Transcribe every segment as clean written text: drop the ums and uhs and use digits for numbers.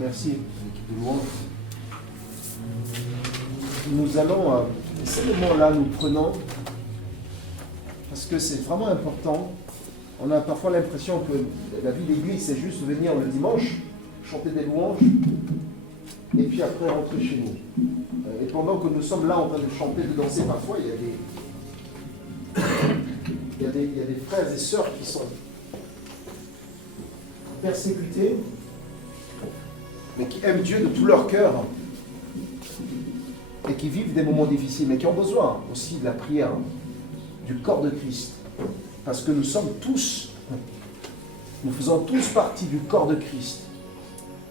Merci, l'équipe de louange. Nous allons, ces moments-là, nous prenons, parce que c'est vraiment important. On a parfois l'impression que la vie d'église, c'est juste venir le dimanche, chanter des louanges, et puis après rentrer chez nous. Et pendant que nous sommes là en train de chanter, de danser, parfois, il y a des frères et sœurs qui sont persécutés, mais qui aiment Dieu de tout leur cœur, et qui vivent des moments difficiles, mais qui ont besoin aussi de la prière, du corps de Christ. Parce que nous sommes tous, nous faisons tous partie du corps de Christ.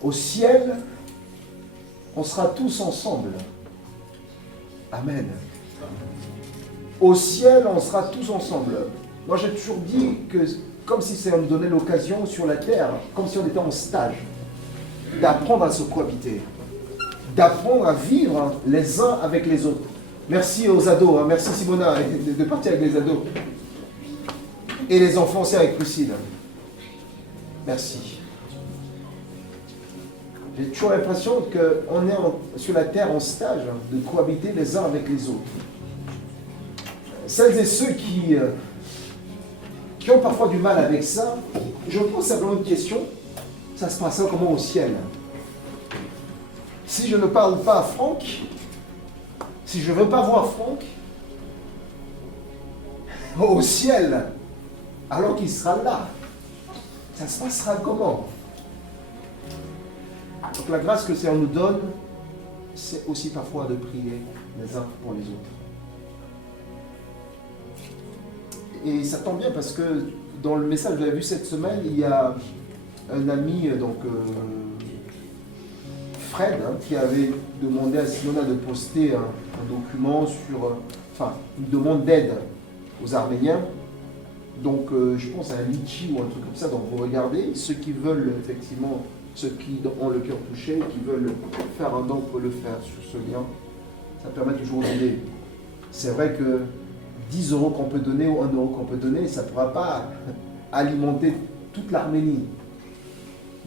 Au ciel, on sera tous ensemble. Amen. Au ciel, on sera tous ensemble. Moi, j'ai toujours dit que, comme si ça nous donnait l'occasion sur la terre, comme si on était en stage, d'apprendre à se cohabiter, d'apprendre à vivre les uns avec les autres. Merci aux ados, merci Simona de partir avec les ados. Et les enfants, c'est avec Lucille. Merci. J'ai toujours l'impression qu'on est sur la terre en stage de cohabiter les uns avec les autres. Celles et ceux qui ont parfois du mal avec ça, je me pose simplement une question. Ça se passe comment au ciel? Si je ne parle pas à Franck, si je ne veux pas voir Franck, au ciel, alors qu'il sera là, ça se passera comment? Donc la grâce que le Seigneur nous donne, c'est aussi parfois de prier les uns pour les autres. Et ça tombe bien parce que dans le message que vous avez vu cette semaine, il y a un ami, Fred, qui avait demandé à Simona de poster un document sur, une demande d'aide aux Arméniens. Donc je pense à un litchi ou un truc comme ça, donc vous regardez, ceux qui veulent effectivement, ceux qui ont le cœur touché, qui veulent faire un don, peuvent le faire sur ce lien. Ça permet toujours d'aider. C'est vrai que 10 € qu'on peut donner ou 1 € qu'on peut donner, ça ne pourra pas alimenter toute l'Arménie.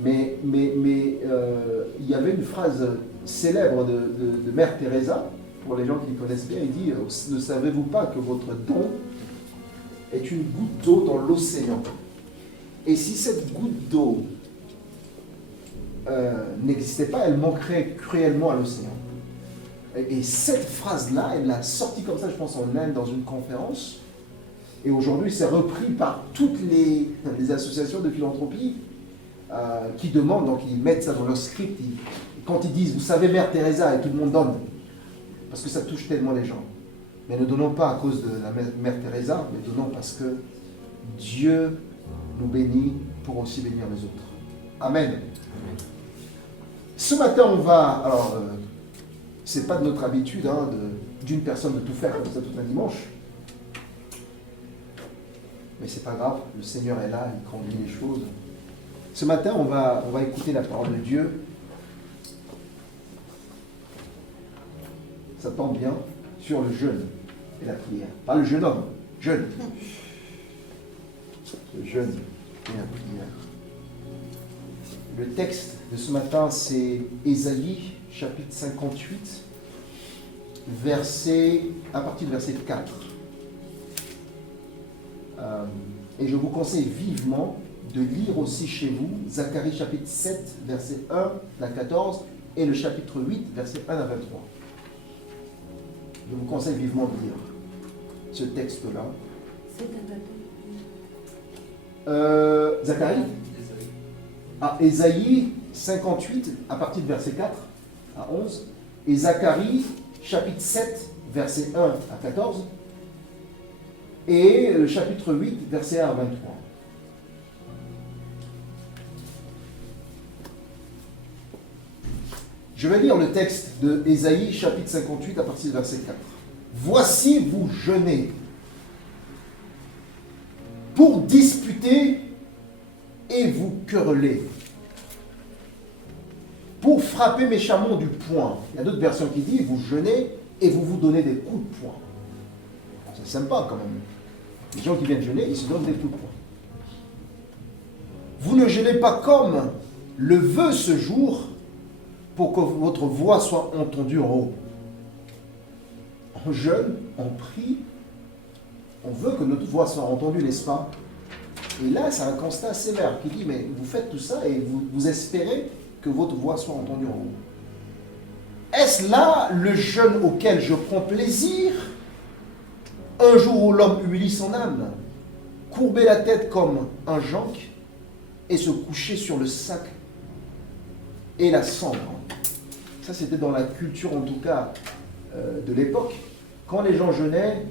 Mais il y avait une phrase célèbre de Mère Teresa, pour les gens qui connaissent bien, il dit « Ne savez-vous pas que votre don est une goutte d'eau dans l'océan. Et si cette goutte d'eau n'existait pas, elle manquerait cruellement à l'océan. » Et cette phrase-là, elle l'a sortie comme ça, je pense, en Inde, dans une conférence. Et aujourd'hui, c'est repris par toutes les associations de philanthropie qui demandent, donc ils mettent ça dans leur script. Quand ils disent, vous savez, Mère Teresa, et tout le monde donne, parce que ça touche tellement les gens. Mais ne donnons pas à cause de la Mère Teresa, mais donnons parce que Dieu nous bénit pour aussi bénir les autres. Amen. Ce matin, on va... Alors, c'est pas de notre habitude d'une personne de tout faire comme ça tout un dimanche. Mais c'est pas grave, le Seigneur est là, il conduit les choses. Ce matin, on va écouter la parole de Dieu. Ça tombe bien sur le jeûne et la prière. Pas le jeune homme, jeûne. Le jeûne et la prière. Le texte de ce matin, c'est Ésaïe, chapitre 58, à partir du verset 4. Et je vous conseille vivement de lire aussi chez vous Zacharie chapitre 7, verset 1 à 14, et le chapitre 8, verset 1 à 23. Je vous conseille vivement de lire ce texte-là. Zacharie Ésaïe 58, à partir du verset 4 à 11, et Zacharie chapitre 7, verset 1 à 14, et le chapitre 8, verset 1 à 23. Je vais lire le texte de Ésaïe, chapitre 58, à partir du verset 4. Voici, vous jeûnez pour disputer et vous querellez, pour frapper méchamment du poing. Il y a d'autres versions qui disent, vous jeûnez et vous vous donnez des coups de poing. C'est sympa quand même. Les gens qui viennent jeûner, ils se donnent des coups de poing. Vous ne jeûnez pas comme le veut ce jour pour que votre voix soit entendue en haut. On jeûne, on prie, on veut que notre voix soit entendue, n'est-ce pas? Et là, c'est un constat sévère qui dit, mais vous faites tout ça et vous espérez que votre voix soit entendue en haut. Est-ce là le jeûne auquel je prends plaisir? Un jour où l'homme humilie son âme, courber la tête comme un jonc et se coucher sur le sac et la cendre. Ça, c'était dans la culture, en tout cas, de l'époque. Quand les gens jeûnaient,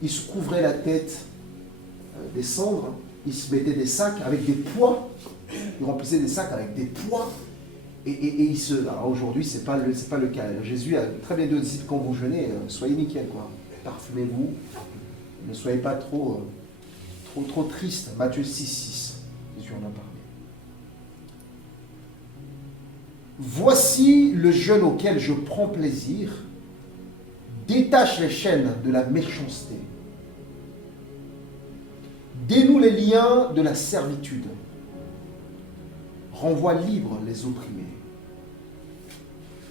ils se couvraient la tête des cendres, ils se mettaient des sacs avec des pois, ils remplissaient des sacs avec des pois, et ils se... Alors aujourd'hui, c'est pas le cas. Jésus a très bien dit aux disciples, quand vous jeûnez, soyez nickel, quoi. Parfumez-vous, ne soyez pas trop triste. Matthieu 6, Jésus en a parlé. Voici le jeûne auquel je prends plaisir. Détache les chaînes de la méchanceté. Dénoue les liens de la servitude. Renvoie libre les opprimés.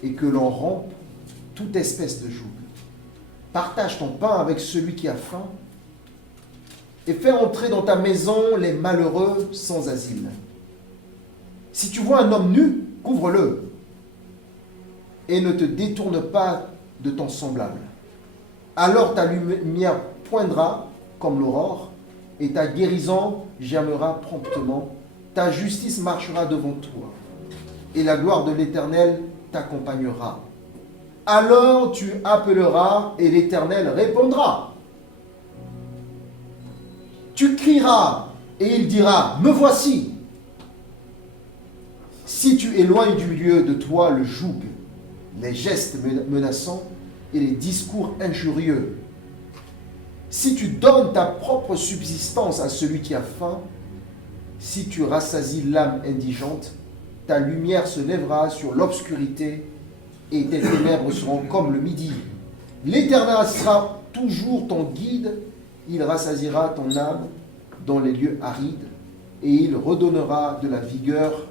Et que l'on rompe toute espèce de joug. Partage ton pain avec celui qui a faim. Et fais entrer dans ta maison les malheureux sans asile. Si tu vois un homme nu, couvre-le. Et ne te détourne pas de ton semblable. Alors ta lumière poindra comme l'aurore, et ta guérison germera promptement. Ta justice marchera devant toi, et la gloire de l'Éternel t'accompagnera. Alors tu appelleras, et l'Éternel répondra. Tu crieras, et il dira, me voici. Si tu éloignes du milieu de toi le joug, les gestes menaçants et les discours injurieux, si tu donnes ta propre subsistance à celui qui a faim, si tu rassasies l'âme indigente, ta lumière se lèvera sur l'obscurité et tes ténèbres seront comme le midi. L'Éternel sera toujours ton guide, il rassasiera ton âme dans les lieux arides et il redonnera de la vigueur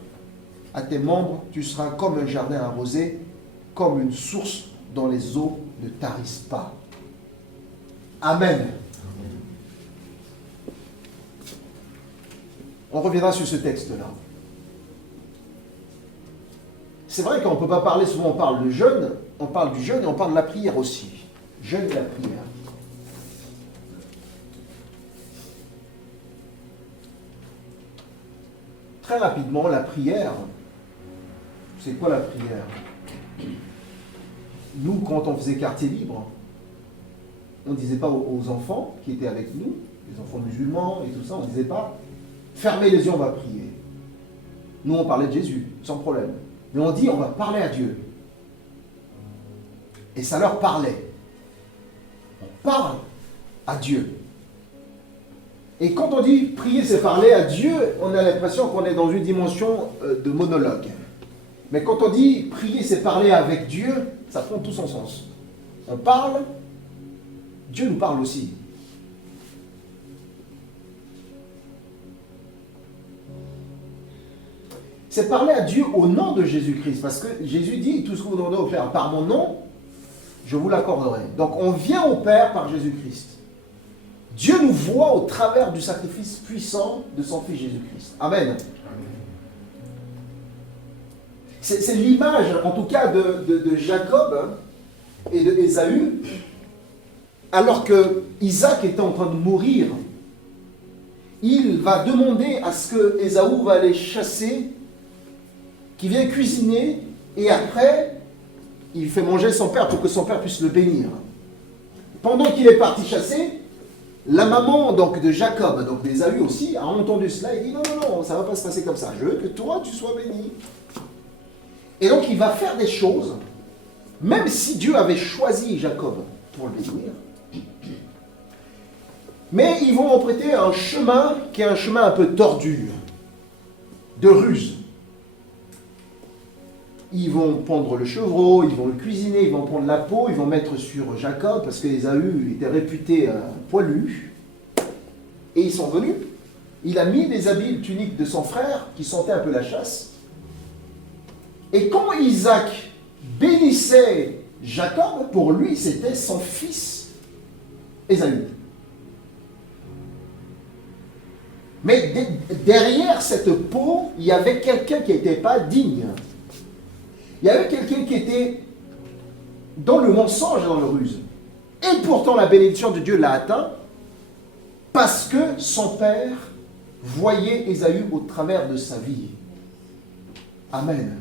à tes membres. Tu seras comme un jardin arrosé, comme une source dont les eaux ne tarissent pas. Amen. On reviendra sur ce texte-là. C'est vrai qu'on ne peut pas parler, souvent on parle de jeûne, on parle du jeûne et on parle de la prière aussi. Jeûne et la prière. Très rapidement, la prière, c'est quoi la prière? Nous, quand on faisait quartier libre, on ne disait pas aux enfants qui étaient avec nous, les enfants musulmans et tout ça, on ne disait pas « fermez les yeux, on va prier ». Nous, on parlait de Jésus, sans problème. Mais on dit « on va parler à Dieu ». Et ça leur parlait. On parle à Dieu. Et quand on dit « prier, c'est parler à Dieu », on a l'impression qu'on est dans une dimension de monologue. Mais quand on dit « prier, c'est parler avec Dieu », ça prend tout son sens. On parle, Dieu nous parle aussi. C'est parler à Dieu au nom de Jésus-Christ. Parce que Jésus dit, tout ce que vous demandez au Père par mon nom, je vous l'accorderai. Donc on vient au Père par Jésus-Christ. Dieu nous voit au travers du sacrifice puissant de son Fils Jésus-Christ. Amen. C'est l'image, en tout cas, de Jacob et de Ésaü, alors que Isaac était en train de mourir. Il va demander à ce que Ésaü va aller chasser, qu'il vienne cuisiner, et après, il fait manger son père pour que son père puisse le bénir. Pendant qu'il est parti chasser, la maman donc, de Jacob, donc d'Ésaü aussi, a entendu cela et dit non, non, non, ça ne va pas se passer comme ça. Je veux que toi, tu sois béni. Et donc, il va faire des choses, même si Dieu avait choisi Jacob pour le bénir. Mais ils vont emprunter un chemin qui est un chemin un peu tordu, de ruse. Ils vont prendre le chevreau, ils vont le cuisiner, ils vont prendre la peau, ils vont mettre sur Jacob, parce que Ésaü était réputé poilu. Et ils sont venus, il a mis les habits tuniques de son frère, qui sentait un peu la chasse. Et quand Isaac bénissait Jacob, pour lui, c'était son fils Ésaü. Mais derrière cette peau, il y avait quelqu'un qui n'était pas digne. Il y avait quelqu'un qui était dans le mensonge et dans le ruse. Et pourtant, la bénédiction de Dieu l'a atteint parce que son père voyait Ésaü au travers de sa vie. Amen.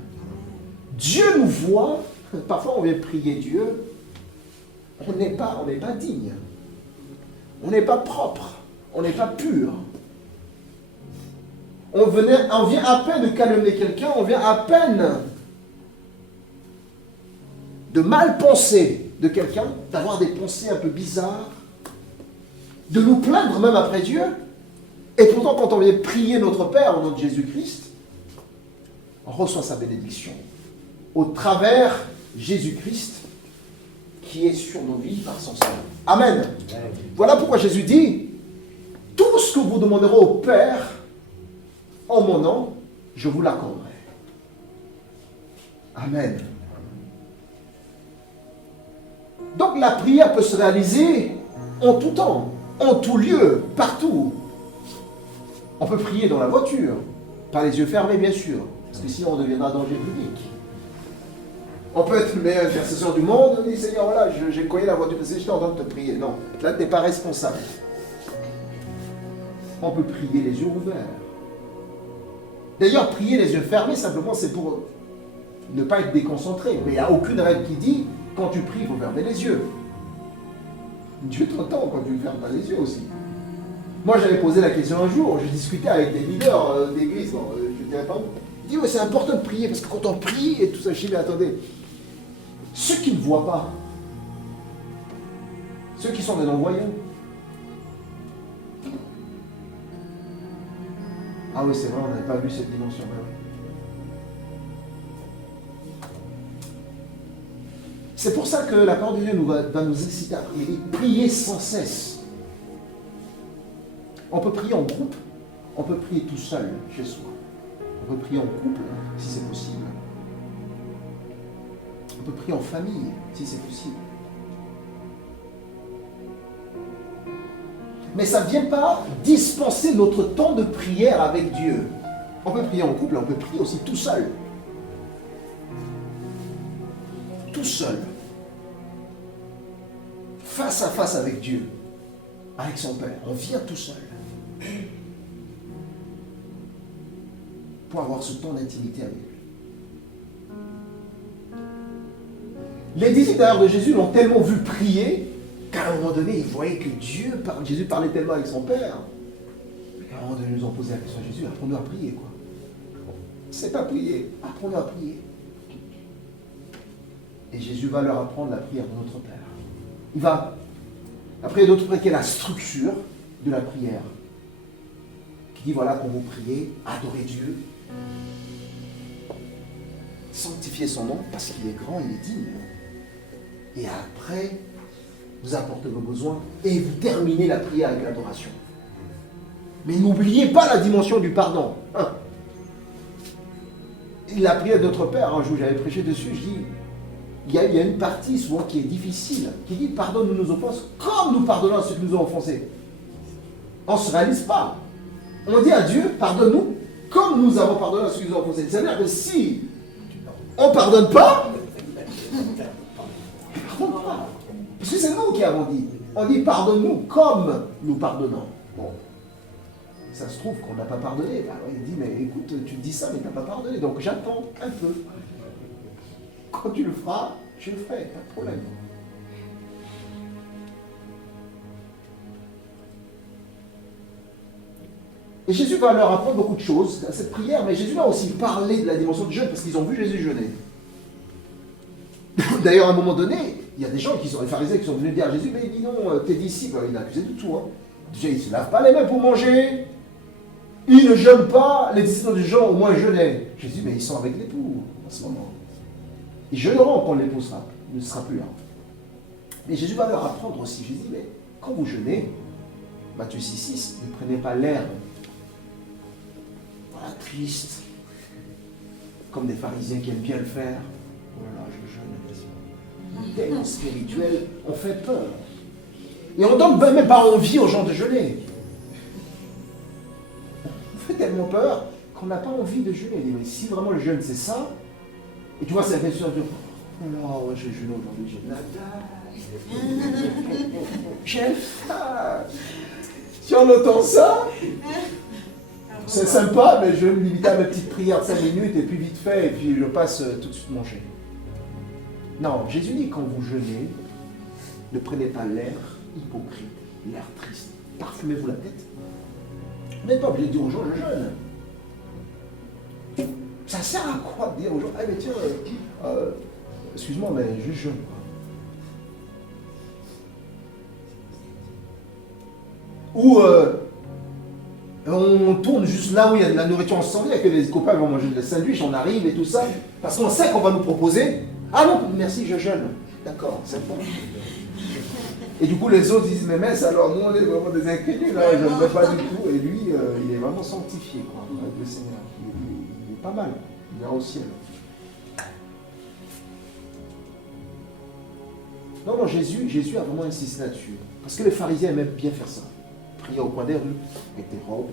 Dieu nous voit. Parfois, on vient prier Dieu. On n'est pas digne. On n'est pas propre. On n'est pas pur. On vient à peine de calomnier quelqu'un, on vient à peine de mal penser de quelqu'un, d'avoir des pensées un peu bizarres, de nous plaindre même après Dieu. Et pourtant, quand on vient prier notre Père au nom de Jésus-Christ, on reçoit sa bénédiction au travers Jésus-Christ qui est sur nos vies par son sang. Amen. Voilà pourquoi Jésus dit, tout ce que vous demanderez au Père en mon nom, je vous l'accorderai. Amen. Donc la prière peut se réaliser en tout temps, en tout lieu, partout. On peut prier dans la voiture, pas les yeux fermés bien sûr, parce que sinon on deviendra danger public. On peut être le meilleur intercesseur du monde, on dit Seigneur, voilà, j'ai cogné la voiture, j'étais en train de te prier. Non, là tu n'es pas responsable. On peut prier les yeux ouverts. D'ailleurs, prier les yeux fermés, simplement, c'est pour ne pas être déconcentré. Mais il n'y a aucune règle qui dit, quand tu pries, il faut fermer les yeux. Dieu t'entend quand tu fermes les yeux aussi. Moi, j'avais posé la question un jour, je discutais avec des leaders d'église, je ne dirais pas où. Il dit, ouais, c'est important de prier, parce que quand on prie et tout ça, je dis, mais attendez, ceux qui ne voient pas, ceux qui sont des non-voyants, ah oui, c'est vrai, on n'avait pas vu cette dimension. C'est pour ça que la parole de Dieu va nous inciter à prier. Prier sans cesse. On peut prier en groupe, on peut prier tout seul, chez soi. On peut prier en couple, si c'est possible. On peut prier en famille, si c'est possible. Mais ça ne vient pas dispenser notre temps de prière avec Dieu. On peut prier en couple, on peut prier aussi tout seul. Tout seul. Face à face avec Dieu. Avec son Père. On vient tout seul. Pour avoir ce temps d'intimité avec lui. Les disciples d'ailleurs de Jésus l'ont tellement vu prier qu'à un moment donné, ils voyaient que Jésus parlait tellement avec son Père. À un moment donné, ils nous ont posé la question à Jésus, apprends-nous à prier, quoi. C'est pas prier, apprends-nous à prier. Et Jésus va leur apprendre la prière de notre Père. Après, il y a d'autres qui est la structure de la prière. Qui dit, voilà, quand vous priez, adorez Dieu. Sanctifiez son nom, parce qu'il est grand, il est digne. Et après, vous apportez vos besoins et vous terminez la prière avec l'adoration. Mais n'oubliez pas la dimension du pardon. La prière de notre Père, un jour j'avais prêché dessus, je dis, il y a une partie souvent qui est difficile, qui dit pardonne-nous nos offenses comme nous pardonnons à ceux qui nous ont offensés. On ne se réalise pas. On dit à Dieu, pardonne-nous comme nous avons pardonné à ceux qui nous ont offensés. C'est-à-dire que si on ne pardonne pas, parce que c'est nous qui avons dit. On dit pardonne-nous comme nous pardonnons. Bon, ça se trouve qu'on n'a pas pardonné. Alors il dit, mais écoute, tu dis ça, mais tu n'as pas pardonné. Donc j'attends un peu. Quand tu le feras, je le ferai, pas de problème. Et Jésus va leur apprendre beaucoup de choses à cette prière, mais Jésus va aussi parler de la dimension du jeûne, parce qu'ils ont vu Jésus jeûner. D'ailleurs, à un moment donné, il y a des gens qui sont les pharisiens qui sont venus dire à Jésus, mais dis non, tes disciples, il a accusé de tout. Déjà, ils ne se lavent pas les mains pour manger, ils ne jeûnent pas, les disciples du jeûne au moins jeûnaient. Jésus, mais ils sont avec l'époux en ce moment. Ils jeûneront quand l'époux ne sera plus là. Mais Jésus va leur apprendre aussi. Jésus dit, mais quand vous jeûnez, Matthieu 6,6, ne prenez pas l'herbe triste, comme des pharisiens qui aiment bien le faire. Oh là là, je jeûne. Tellement spirituel, on fait peur. Et on donne même pas envie aux gens de jeûner. On fait tellement peur qu'on n'a pas envie de jeûner. Mais si vraiment le jeûne c'est ça, et tu vois, c'est la question de oh là, ouais, j'ai jeûné aujourd'hui, j'ai la dalle. J'ai faim. Si on entend ça, c'est sympa, mais je vais me limiter à ma petite prière de 5 minutes et puis vite fait, et puis je passe tout de suite manger. Non, Jésus dit quand vous jeûnez, ne prenez pas l'air hypocrite, l'air triste. Parfumez-vous la tête. Vous n'êtes pas obligé de dire aux gens je jeûne. Ça sert à quoi de dire aux gens ah mais tiens, excuse-moi, mais je jeûne. Ou on tourne juste là où il y a de la nourriture, on se sent bien que les copains vont manger des sandwichs, on arrive et tout ça, parce qu'on sait qu'on va nous proposer. Ah non, merci, je jeûne. D'accord, c'est bon. Et du coup, les autres disent, mais mince, alors nous, on est vraiment des incrédules, là, je ne veux pas du tout. Et lui, il est vraiment sanctifié, quoi, avec le Seigneur. Il est pas mal, il ira au ciel. Non, non, Jésus a vraiment insisté là-dessus. Parce que les pharisiens aimaient bien faire ça. Prier au coin des rues, avec des robes.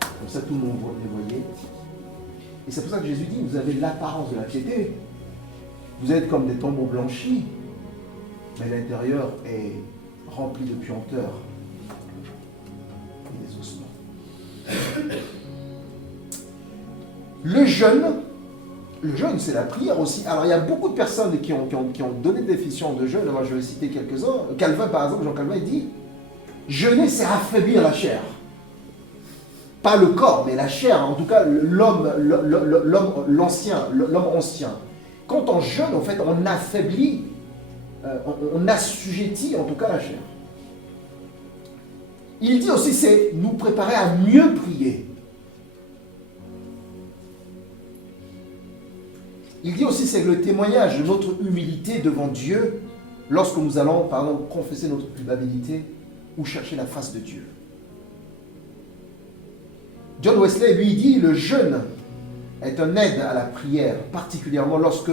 Comme ça, tout le monde les voyait. Et c'est pour ça que Jésus dit, vous avez l'apparence de la piété. Vous êtes comme des tombeaux blanchis, mais l'intérieur est rempli de puanteur et des ossements. Le jeûne, c'est la prière aussi. Alors, il y a beaucoup de personnes qui ont donné des définitions de jeûne. Moi, je vais citer quelques-uns. Calvin, par exemple, Jean Calvin, il dit jeûner, c'est affaiblir la chair. Pas le corps, mais la chair. En tout cas, l'homme ancien. Quand on jeûne, en fait, on affaiblit, on assujettit en tout cas la chair. Il dit aussi, c'est nous préparer à mieux prier. Il dit aussi, c'est le témoignage de notre humilité devant Dieu lorsque nous allons, par exemple, confesser notre culpabilité ou chercher la face de Dieu. John Wesley, lui, dit, le jeûne est un aide à la prière, particulièrement lorsque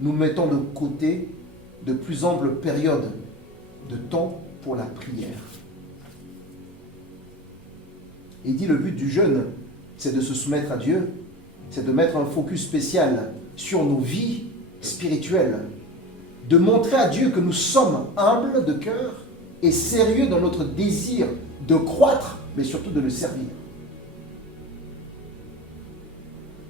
nous mettons de côté de plus amples périodes de temps pour la prière. Il dit le but du jeûne, c'est de se soumettre à Dieu, c'est de mettre un focus spécial sur nos vies spirituelles, de montrer à Dieu que nous sommes humbles de cœur et sérieux dans notre désir de croître, mais surtout de le servir.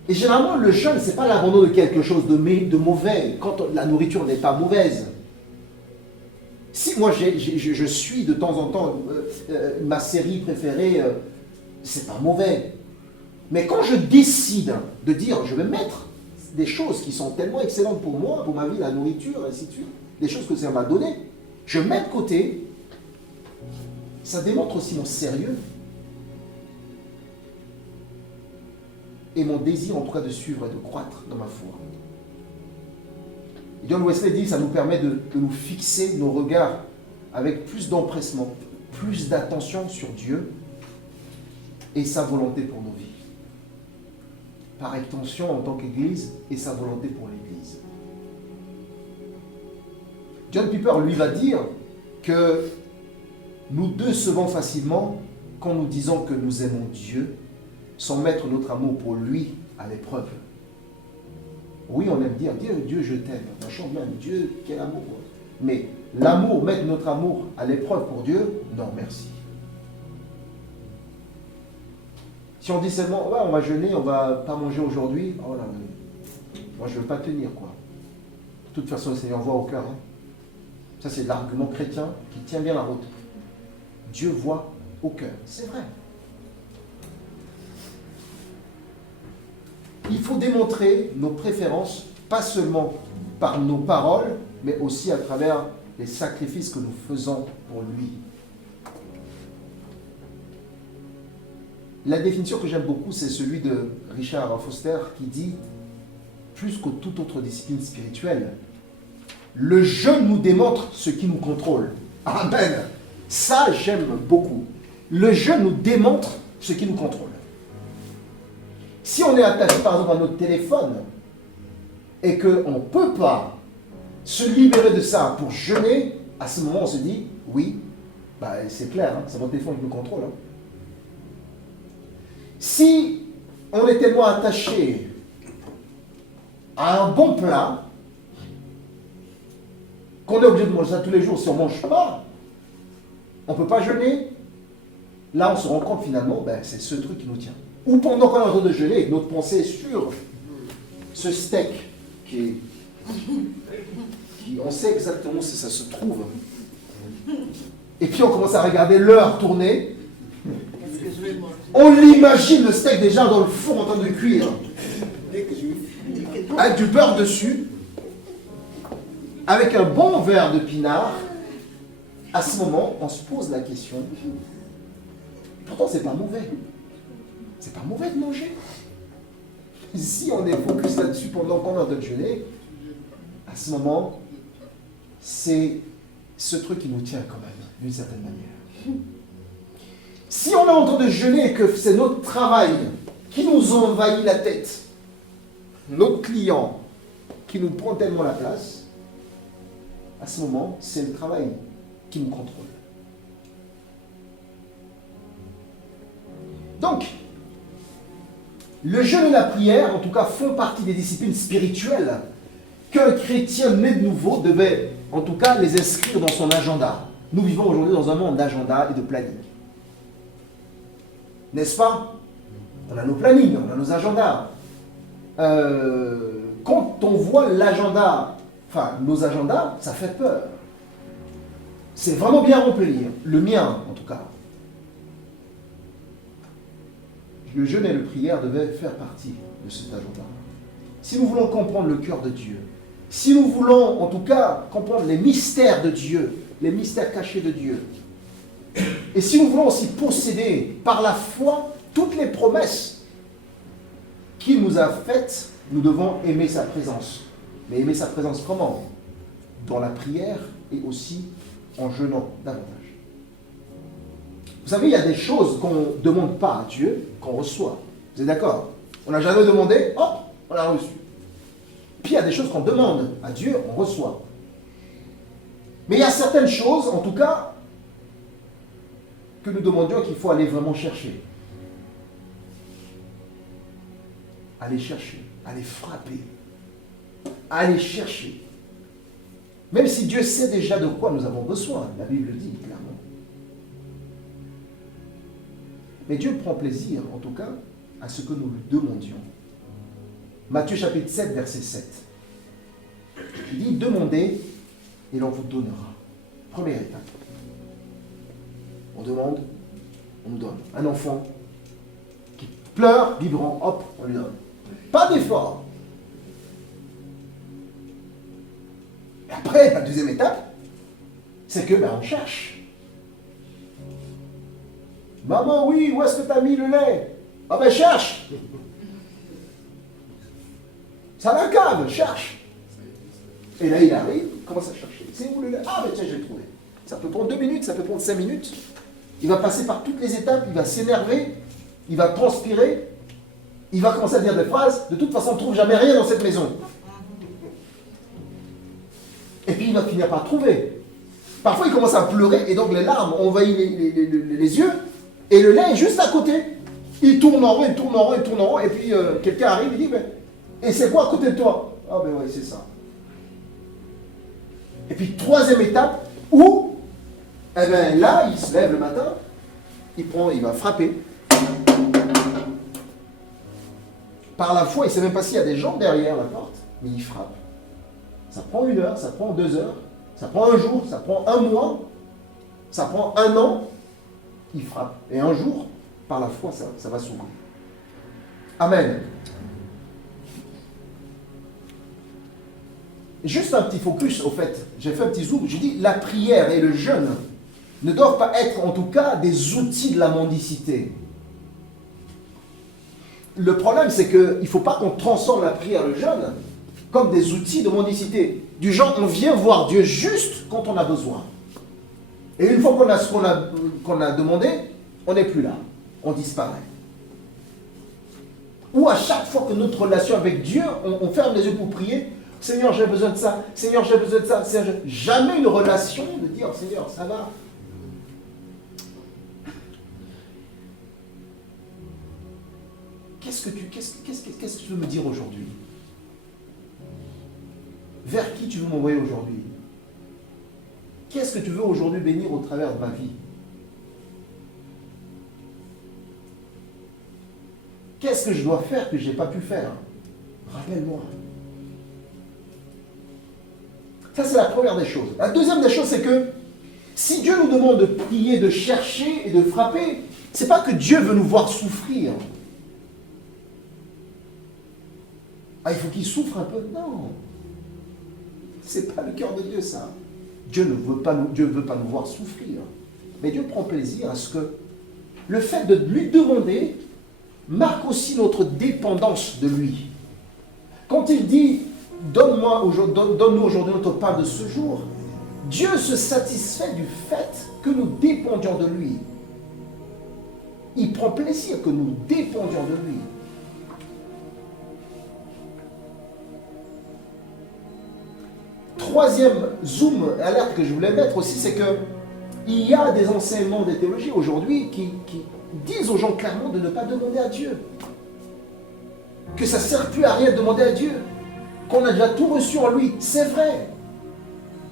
Et généralement, le jeûne, ce n'est pas l'abandon de quelque chose de mauvais, quand la nourriture n'est pas mauvaise. Si moi, je suis de temps en temps ma série préférée, c'est pas mauvais. Mais quand je décide de dire, je vais mettre des choses qui sont tellement excellentes pour moi, pour ma vie, la nourriture, ainsi de suite, des choses que ça m'a donné, je mets de côté, ça démontre aussi mon sérieux, et mon désir en tout cas de suivre et de croître dans ma foi. Et John Wesley dit que ça nous permet de nous fixer nos regards avec plus d'empressement, plus d'attention sur Dieu et sa volonté pour nos vies. Par extension en tant qu'Église et sa volonté pour l'Église. John Piper lui va dire que nous décevons facilement quand nous disons que nous aimons Dieu sans mettre notre amour pour lui à l'épreuve. Oui, on aime dire, Dieu, je t'aime. On chante même, Dieu, quel amour. Mais l'amour, mettre notre amour à l'épreuve pour Dieu, non, merci. Si on dit seulement, ouais, on va jeûner, on va pas manger aujourd'hui, oh là, moi je ne veux pas tenir, quoi. De toute façon, le Seigneur voit au cœur. Hein. Ça, c'est l'argument chrétien qui tient bien la route. Dieu voit au cœur. C'est vrai. Il faut démontrer nos préférences, pas seulement par nos paroles, mais aussi à travers les sacrifices que nous faisons pour lui. La définition que j'aime beaucoup, c'est celui de Richard Foster qui dit, plus que toute autre discipline spirituelle, le jeûne nous démontre ce qui nous contrôle. Amen. Ça, j'aime beaucoup. Le jeûne nous démontre ce qui nous contrôle. Si on est attaché par exemple à notre téléphone et qu'on ne peut pas se libérer de ça pour jeûner, à ce moment on se dit, oui, bah, c'est clair, hein, c'est mon téléphone qui me contrôle. Hein. Si on est tellement attaché à un bon plat, qu'on est obligé de manger ça tous les jours, si on ne mange pas, on ne peut pas jeûner. Là, on se rend compte finalement, ben, c'est ce truc qui nous tient. Ou pendant qu'on est en train de jeûner, notre pensée est sur ce steak qui on sait exactement où ça se trouve. Et puis on commence à regarder l'heure tourner. On l'imagine le steak déjà dans le four en train de cuire. Avec du beurre dessus. Avec un bon verre de pinard. À ce moment, on se pose la question. Pourtant, c'est pas mauvais. C'est pas mauvais de manger. Si on est focus là-dessus pendant qu'on est en train de jeûner, à ce moment, c'est ce truc qui nous tient quand même, d'une certaine manière. Si on est en train de jeûner et que c'est notre travail qui nous envahit la tête, notre client qui nous prend tellement la place, à ce moment, c'est le travail qui nous contrôle. Donc, le jeûne et la prière, en tout cas, font partie des disciplines spirituelles qu'un chrétien né de nouveau devait, en tout cas, les inscrire dans son agenda. Nous vivons aujourd'hui dans un monde d'agenda et de planning. N'est-ce pas? On a nos plannings, on a nos agendas. Quand on voit l'agenda, enfin, nos agendas, ça fait peur. C'est vraiment bien rempli, le mien, en tout cas. Le jeûne et la prière devaient faire partie de cet agenda. Si nous voulons comprendre le cœur de Dieu, si nous voulons en tout cas comprendre les mystères de Dieu, les mystères cachés de Dieu, et si nous voulons aussi posséder par la foi toutes les promesses qu'il nous a faites, nous devons aimer sa présence. Mais aimer sa présence comment? Dans la prière et aussi en jeûnant davantage. Vous savez, il y a des choses qu'on ne demande pas à Dieu, qu'on reçoit. Vous êtes d'accord? On n'a jamais demandé, hop, on l'a reçu. Puis il y a des choses qu'on demande à Dieu, on reçoit. Mais il y a certaines choses, en tout cas, que nous demandions qu'il faut aller vraiment chercher. Aller chercher, aller frapper, aller chercher. Même si Dieu sait déjà de quoi nous avons besoin, la Bible le dit clairement. Mais Dieu prend plaisir, en tout cas, à ce que nous lui demandions. Matthieu chapitre 7, verset 7. Il dit, demandez et l'on vous donnera. Première étape. On demande, on nous donne. Un enfant qui pleure, vibrant, hop, on lui donne. Pas d'effort. Et après, la deuxième étape, c'est que on cherche. Maman, oui, où est-ce que tu as mis le lait? Ah ben cherche. Ça la cave, cherche. Et là, il arrive, il commence à chercher. C'est où le lait? Ah ben tiens, j'ai trouvé. Ça peut prendre 2 minutes, ça peut prendre 5 minutes. Il va passer par toutes les étapes, il va s'énerver, il va transpirer, il va commencer à dire des phrases. De toute façon, on ne trouve jamais rien dans cette maison. Et puis il va finir par trouver. Parfois, il commence à pleurer et donc les larmes envahissent les yeux. Et le lait est juste à côté. Il tourne en rond, il tourne en rond, il tourne en rond. Et puis quelqu'un arrive et dit, et c'est quoi à côté de toi? Ah ben oui, c'est ça. Et puis troisième étape, où, eh ben là, il se lève le matin, il va frapper. Par la foi, il ne sait même pas s'il y a des gens derrière la porte, mais il frappe. Ça prend 1 heure, ça prend 2 heures, ça prend 1 jour, ça prend 1 mois, ça prend 1 an. Il frappe. Et un jour, par la foi, ça va s'ouvrir. Amen. Juste un petit focus, au fait. J'ai fait un petit zoom. J'ai dit, la prière et le jeûne ne doivent pas être, en tout cas, des outils de la mendicité. Le problème, c'est qu'il ne faut pas qu'on transforme la prière et le jeûne comme des outils de mendicité. Du genre, on vient voir Dieu juste quand on a besoin. Et une fois qu'on a ce qu'on a demandé, on n'est plus là. On disparaît. Ou à chaque fois que notre relation avec Dieu, on ferme les yeux pour prier, Seigneur, j'ai besoin de ça, Seigneur, j'ai besoin de ça, Seigneur, jamais une relation de dire, Seigneur, ça va. Qu'est-ce que tu veux me dire aujourd'hui? Vers qui tu veux m'envoyer aujourd'hui? Qu'est-ce que tu veux aujourd'hui bénir au travers de ma vie? Qu'est-ce que je dois faire que je n'ai pas pu faire? Rappelle-moi. Ça, c'est la première des choses. La deuxième des choses, c'est que si Dieu nous demande de prier, de chercher et de frapper, ce n'est pas que Dieu veut nous voir souffrir. Ah, il faut qu'il souffre un peu. Non. Ce n'est pas le cœur de Dieu, ça. Dieu ne veut pas nous voir souffrir. Mais Dieu prend plaisir à ce que le fait de lui demander marque aussi notre dépendance de lui. Quand il dit « Donne-nous aujourd'hui notre pain de ce jour », Dieu se satisfait du fait que nous dépendions de lui. Il prend plaisir que nous dépendions de lui. Troisième zoom, alerte que je voulais mettre aussi, c'est que il y a des enseignements des théologies aujourd'hui qui disent aux gens clairement de ne pas demander à Dieu. Que ça ne sert plus à rien de demander à Dieu. Qu'on a déjà tout reçu en lui. C'est vrai.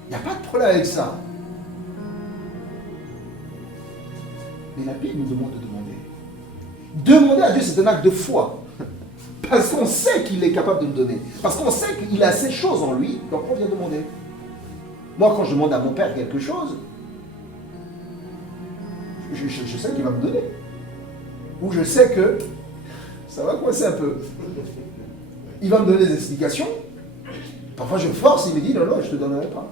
Il n'y a pas de problème avec ça. Mais la Bible nous demande de demander. Demander à Dieu, c'est un acte de foi. Parce qu'on sait qu'il est capable de nous donner. Parce qu'on sait qu'il a ces choses en lui, donc on vient demander. Moi, quand je demande à mon père quelque chose, je sais qu'il va me donner. Ou je sais que ça va coincer un peu. Il va me donner des explications. Parfois, je force, il me dit non, non, je ne te donnerai pas.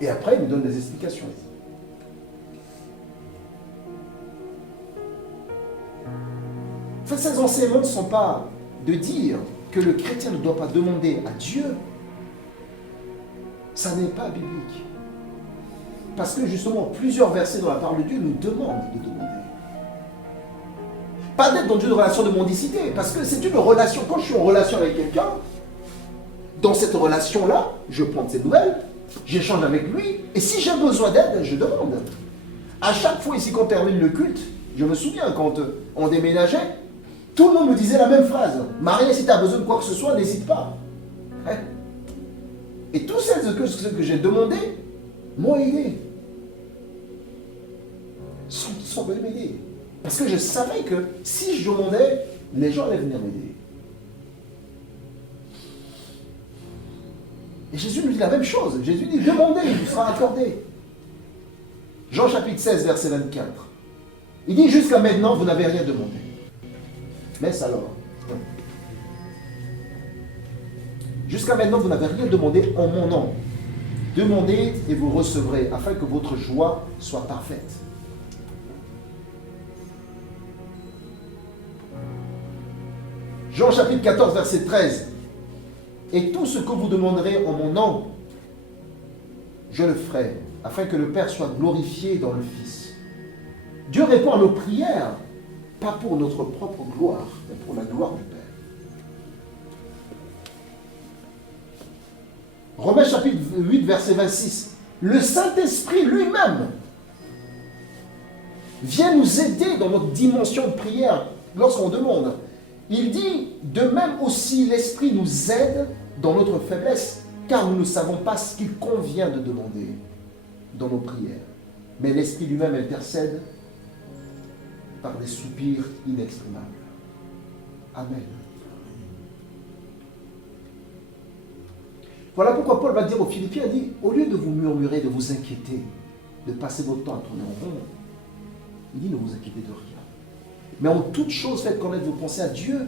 Et après, il me donne des explications. En fait, ces enseignements ne sont pas de dire que le chrétien ne doit pas demander à Dieu. Ça n'est pas biblique. Parce que justement, plusieurs versets dans la parole de Dieu nous demandent de demander. Pas d'être dans une relation de mendicité, parce que c'est une relation. Quand je suis en relation avec quelqu'un, dans cette relation-là, je prends de ses nouvelles, j'échange avec lui, et si j'ai besoin d'aide, je demande. À chaque fois ici, quand on termine le culte, je me souviens quand on déménageait, tout le monde me disait la même phrase. Marie, si tu as besoin de quoi que ce soit, n'hésite pas. Hein? Et tous celles que j'ai demandé m'ont aidé. Sont venus m'aider. Parce que je savais que si je demandais, les gens allaient venir m'aider. Et Jésus nous dit la même chose. Jésus dit, demandez, il vous sera accordé. Jean chapitre 16, verset 24. Il dit, jusqu'à maintenant, vous n'avez rien demandé. Mais alors, jusqu'à maintenant, vous n'avez rien demandé en mon nom. Demandez et vous recevrez, afin que votre joie soit parfaite. Jean chapitre 14, verset 13. Et tout ce que vous demanderez en mon nom, je le ferai, afin que le Père soit glorifié dans le Fils. Dieu répond à nos prières, pas pour notre propre gloire, mais pour la gloire du Père. Romains chapitre 8, verset 26. Le Saint-Esprit lui-même vient nous aider dans notre dimension de prière lorsqu'on demande. Il dit, de même aussi l'Esprit nous aide dans notre faiblesse, car nous ne savons pas ce qu'il convient de demander dans nos prières. Mais l'Esprit lui-même intercède par des soupirs inexprimables. Amen. Voilà pourquoi Paul va dire aux Philippiens, il dit, au lieu de vous murmurer, de vous inquiéter, de passer votre temps à tourner en rond, il dit, ne vous inquiétez de rien. Mais en toute chose, faites connaître vos pensées à Dieu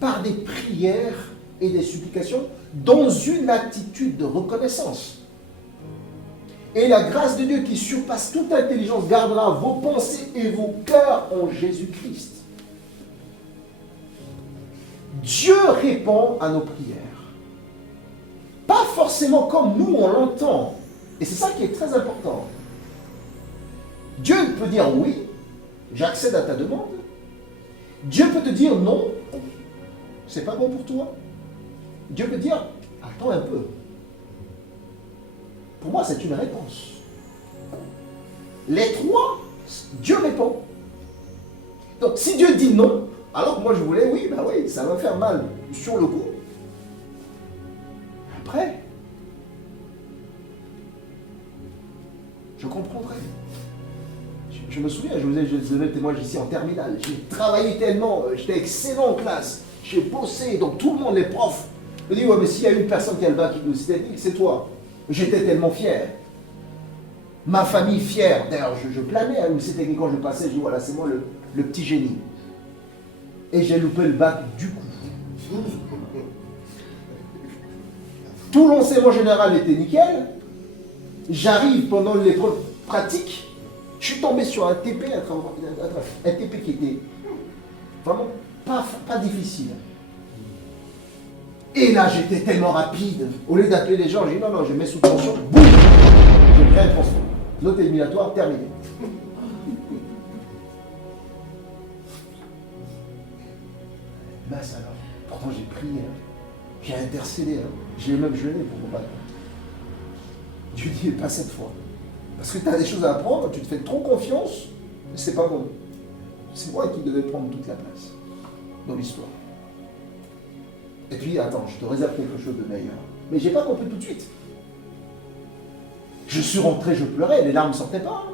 par des prières et des supplications dans une attitude de reconnaissance. Et la grâce de Dieu qui surpasse toute intelligence gardera vos pensées et vos cœurs en Jésus-Christ. Dieu répond à nos prières. Pas forcément comme nous on l'entend. Et c'est ça qui est très important. Dieu peut dire oui, j'accède à ta demande. Dieu peut te dire non, c'est pas bon pour toi. Dieu peut dire, attends un peu. Pour moi, c'est une réponse. Les trois, Dieu répond. Donc, si Dieu dit non, alors que moi je voulais, oui, bah oui, ça va faire mal sur le coup. Après, je comprendrai. Je me souviens, je vous ai témoignage ici en terminale. J'ai travaillé tellement, j'étais excellent en classe, j'ai bossé, donc tout le monde, les profs, me disent, ouais, mais s'il y a une personne qui a le bac qui nous technique, c'est toi. J'étais tellement fier. Ma famille fière. D'ailleurs, je planais à l'UC technique quand je passais, je dis, voilà, c'est moi le petit génie. Et j'ai loupé le bac du coup. Tout l'enseignement général était nickel. J'arrive pendant l'épreuve pratique, je suis tombé sur un TP, un TP qui était vraiment pas difficile. Et là, j'étais tellement rapide. Au lieu d'appeler les gens, j'ai dit non, je mets sous tension, boum, je crée un transfert. Note éliminatoire, terminé. Mince alors. Pourtant, j'ai prié, j'ai intercédé, j'ai même jeûné pour mon bac. Dieu dit, pas cette fois. Parce que tu as des choses à apprendre, tu te fais trop confiance, c'est pas bon. C'est moi qui devais prendre toute la place dans l'histoire. Et puis, attends, je te réserve quelque chose de meilleur. Mais j'ai pas compris tout de suite. Je suis rentré, je pleurais, les larmes ne sortaient pas.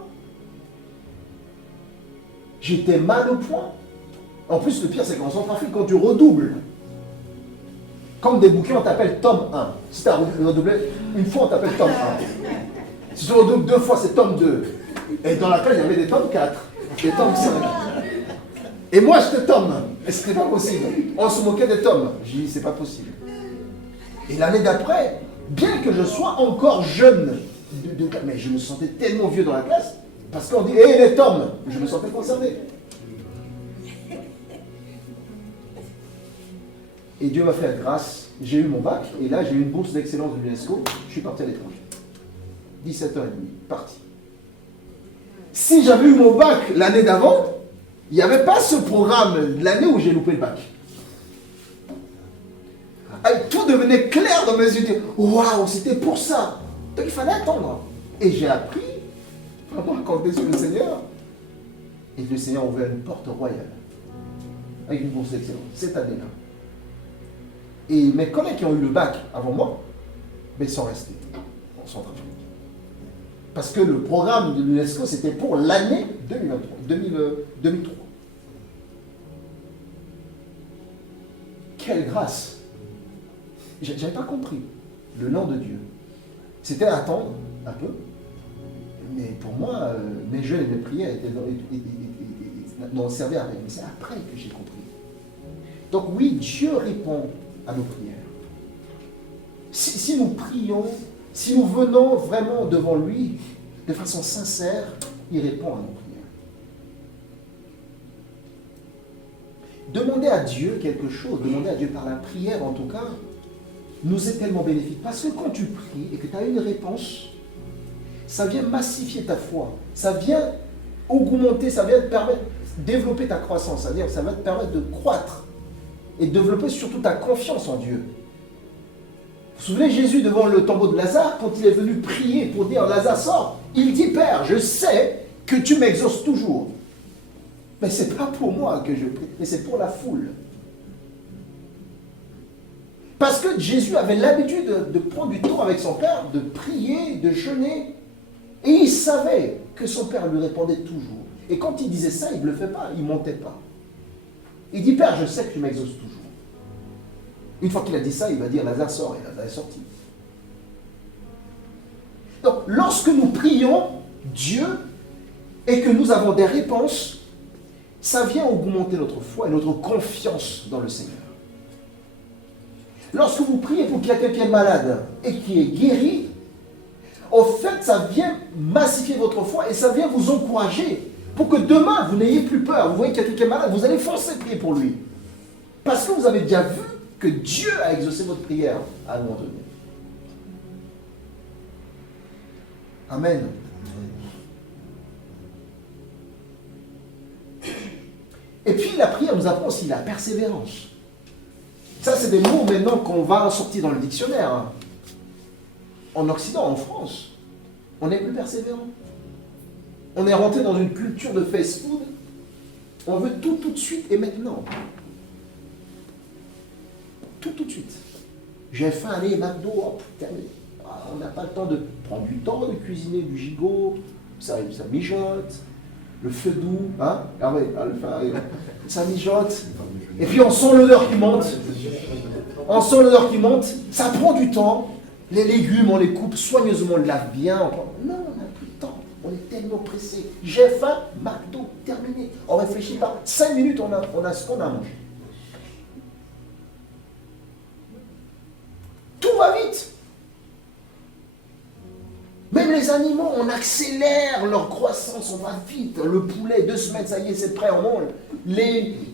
J'étais mal au point. En plus, le pire, c'est qu'en centrafrique, quand tu redoubles, comme des bouquins, on t'appelle tome 1. Si tu as redoublé une fois, on t'appelle tome 1. Si tu redoubles 2 fois, c'est tome 2. Et dans la classe, il y avait des tomes 4, des tomes 5. Et moi, je te tome. Et c'était pas possible. On se moquait des tomes. J'ai dit, c'est pas possible. Et l'année d'après, bien que je sois encore jeune, mais je me sentais tellement vieux dans la classe, parce qu'on dit, hé, les tomes, je me sentais concerné. Et Dieu m'a fait la grâce, j'ai eu mon bac, et là j'ai eu une bourse d'excellence de l'UNESCO, je suis parti à l'étranger. 17h30, parti. Si j'avais eu mon bac l'année d'avant, il n'y avait pas ce programme l'année où j'ai loupé le bac. Tout devenait clair dans mes yeux. Waouh, c'était pour ça. Donc il fallait attendre. Et j'ai appris, vraiment à compter sur le Seigneur. Et le Seigneur a ouvert une porte royale, avec une bourse d'excellence, cette année-là. Et mes collègues qui ont eu le bac avant moi, ils sont restés en Centrafrique. Parce que le programme de l'UNESCO, c'était pour l'année 2003. Quelle grâce! Je n'avais pas compris le nom de Dieu. C'était attendre un peu. Mais pour moi, mes jeûnes et mes prières n'ont servi à rien. Mais c'est après que j'ai compris. Donc oui, Dieu répond à nos prières. Si nous prions, si nous venons vraiment devant lui de façon sincère, il répond à nos prières. Demander à Dieu quelque chose, demander à Dieu par la prière en tout cas, nous est tellement bénéfique. Parce que quand tu pries et que tu as une réponse, ça vient massifier ta foi, ça vient augmenter, ça vient te permettre de développer ta croissance, c'est-à-dire que ça va te permettre de croître et de développer surtout ta confiance en Dieu. Vous vous souvenez Jésus devant le tombeau de Lazare, quand il est venu prier pour dire Lazare sort, il dit Père, je sais que tu m'exauces toujours. Mais ce n'est pas pour moi que je prie, mais c'est pour la foule. Parce que Jésus avait l'habitude de prendre du temps avec son Père, de prier, de jeûner, et il savait que son Père lui répondait toujours. Et quand il disait ça, il ne le fait pas, il ne mentait pas. Il dit Père, je sais que tu m'exauces toujours. Une fois qu'il a dit ça, il va dire Lazare sort, et Lazare est sorti. Donc, lorsque nous prions Dieu et que nous avons des réponses, ça vient augmenter notre foi et notre confiance dans le Seigneur. Lorsque vous priez pour qu'il y ait quelqu'un qui est malade et qui est guéri, en fait, ça vient massifier votre foi et ça vient vous encourager pour que demain, vous n'ayez plus peur. Vous voyez quelqu'un qui est malade, vous allez foncer prier pour lui. Parce que vous avez déjà vu que Dieu a exaucé votre prière à un moment donné. Amen. Et puis la prière nous apprend aussi la persévérance. Ça, c'est des mots maintenant qu'on va sortir dans le dictionnaire. Hein. En Occident, en France, on est plus persévérant. On est rentré dans une culture de fast-food. On veut tout de suite et maintenant. Tout de suite. J'ai faim, allez, McDo, hop, terminé. On n'a pas le temps de prendre du temps de cuisiner du gigot, ça mijote, le feu doux, hein? Ah ouais, ça mijote. Et puis on sent l'odeur qui monte. On sent l'odeur qui monte, ça prend du temps. Les légumes, on les coupe soigneusement, on les lave bien. Non, on n'a plus de temps. On est tellement pressé. J'ai faim, McDo, terminé. On ne réfléchit pas. 5 minutes, on a ce qu'on a mangé. Tout va vite. Même les animaux, on accélère leur croissance, on va vite. Le poulet, 2 semaines, ça y est, c'est prêt, on mange.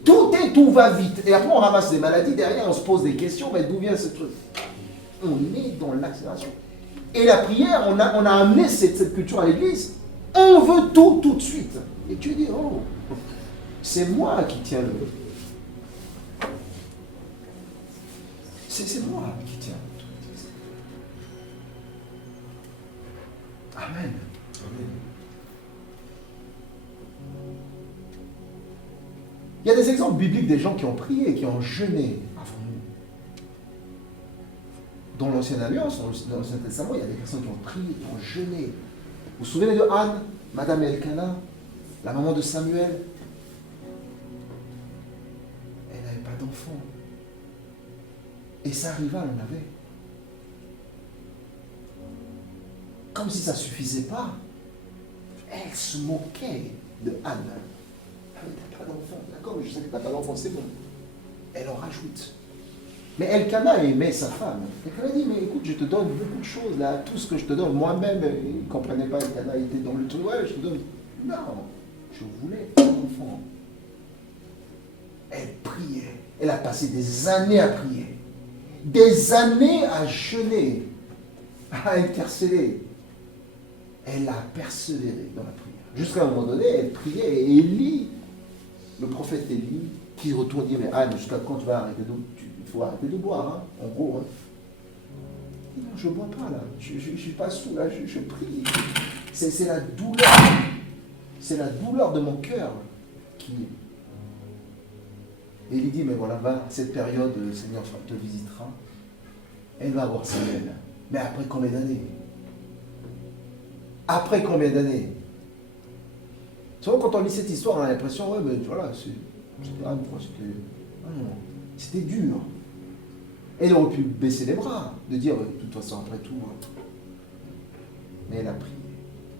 Tout va vite. Et après, on ramasse des maladies. Derrière, on se pose des questions. Mais d'où vient ce truc? On est dans l'accélération. Et la prière, on a amené cette culture à l'église. On veut tout de suite. Et tu dis, oh, c'est moi qui tiens le... C'est moi qui tiens. Amen. Amen. Il y a des exemples bibliques des gens qui ont prié, qui ont jeûné avant nous. Dans l'Ancienne Alliance, dans l'Ancien Testament, il y a des personnes qui ont prié, qui ont jeûné. Vous vous souvenez de Anne, Madame Elkana, la maman de Samuel? Elle n'avait pas d'enfant. Et ça arriva, elle en avait. Comme si ça ne suffisait pas. Elle se moquait de Anne. Elle n'avait pas d'enfant. D'accord, je ne savais pas, t'as d'enfant, c'est bon. Elle en rajoute. Mais Elkana aimait sa femme. Elkana dit, mais écoute, je te donne beaucoup de choses, là, tout ce que je te donne. Moi-même, il ne comprenait pas, Elkana était dans le truc. Ouais, je te donne. Non, je voulais un enfant. Elle priait. Elle a passé des années à prier. Des années à jeûner, à intercéder. Elle a persévéré dans la prière. Jusqu'à un moment donné, elle priait et Élie, le prophète Élie, qui retourne dire, mais Anne, jusqu'à quand tu vas arrêter il faut arrêter de boire, hein, en gros. Hein. Non, je ne bois pas là, je ne suis pas sous là, je prie. C'est la douleur. C'est la douleur de mon cœur qui... Et il dit, mais voilà, va, cette période, le Seigneur te visitera. Elle va avoir Samuel. Mais après combien d'années? Après combien d'années? Souvent, quand on lit cette histoire, on a l'impression, ouais, mais voilà, c'était dur. Elle aurait pu baisser les bras, de dire, de toute façon, après tout. Mais elle a prié.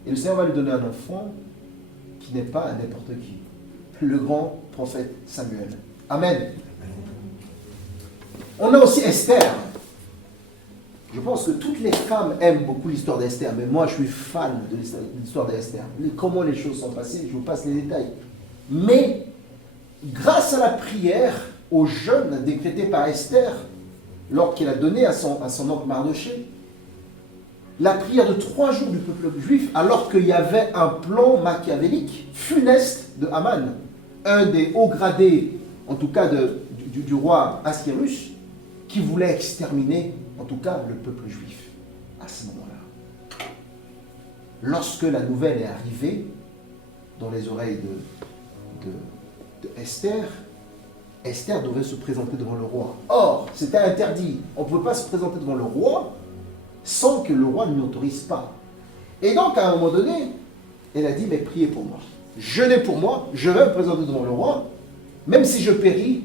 Et le Seigneur va lui donner un enfant qui n'est pas n'importe qui. Le grand prophète Samuel. Amen. On a aussi Esther. Je pense que toutes les femmes aiment beaucoup l'histoire d'Esther, mais moi je suis fan de l'histoire d'Esther. Comment les choses sont passées, je vous passe les détails. Mais grâce à la prière, au jeûne décrété par Esther, lorsqu'elle a donné à son oncle Mardochée, la prière de 3 jours du peuple juif, alors qu'il y avait un plan machiavélique, funeste de Haman, un des hauts gradés, en tout cas du roi Assuérus, qui voulait exterminer, en tout cas, le peuple juif, à ce moment-là. Lorsque la nouvelle est arrivée dans les oreilles de Esther, Esther devait se présenter devant le roi. Or, c'était interdit. On ne pouvait pas se présenter devant le roi sans que le roi ne l'autorise pas. Et donc, à un moment donné, elle a dit, mais priez pour moi. Jeûnez pour moi, je vais me présenter devant le roi. Même si je péris,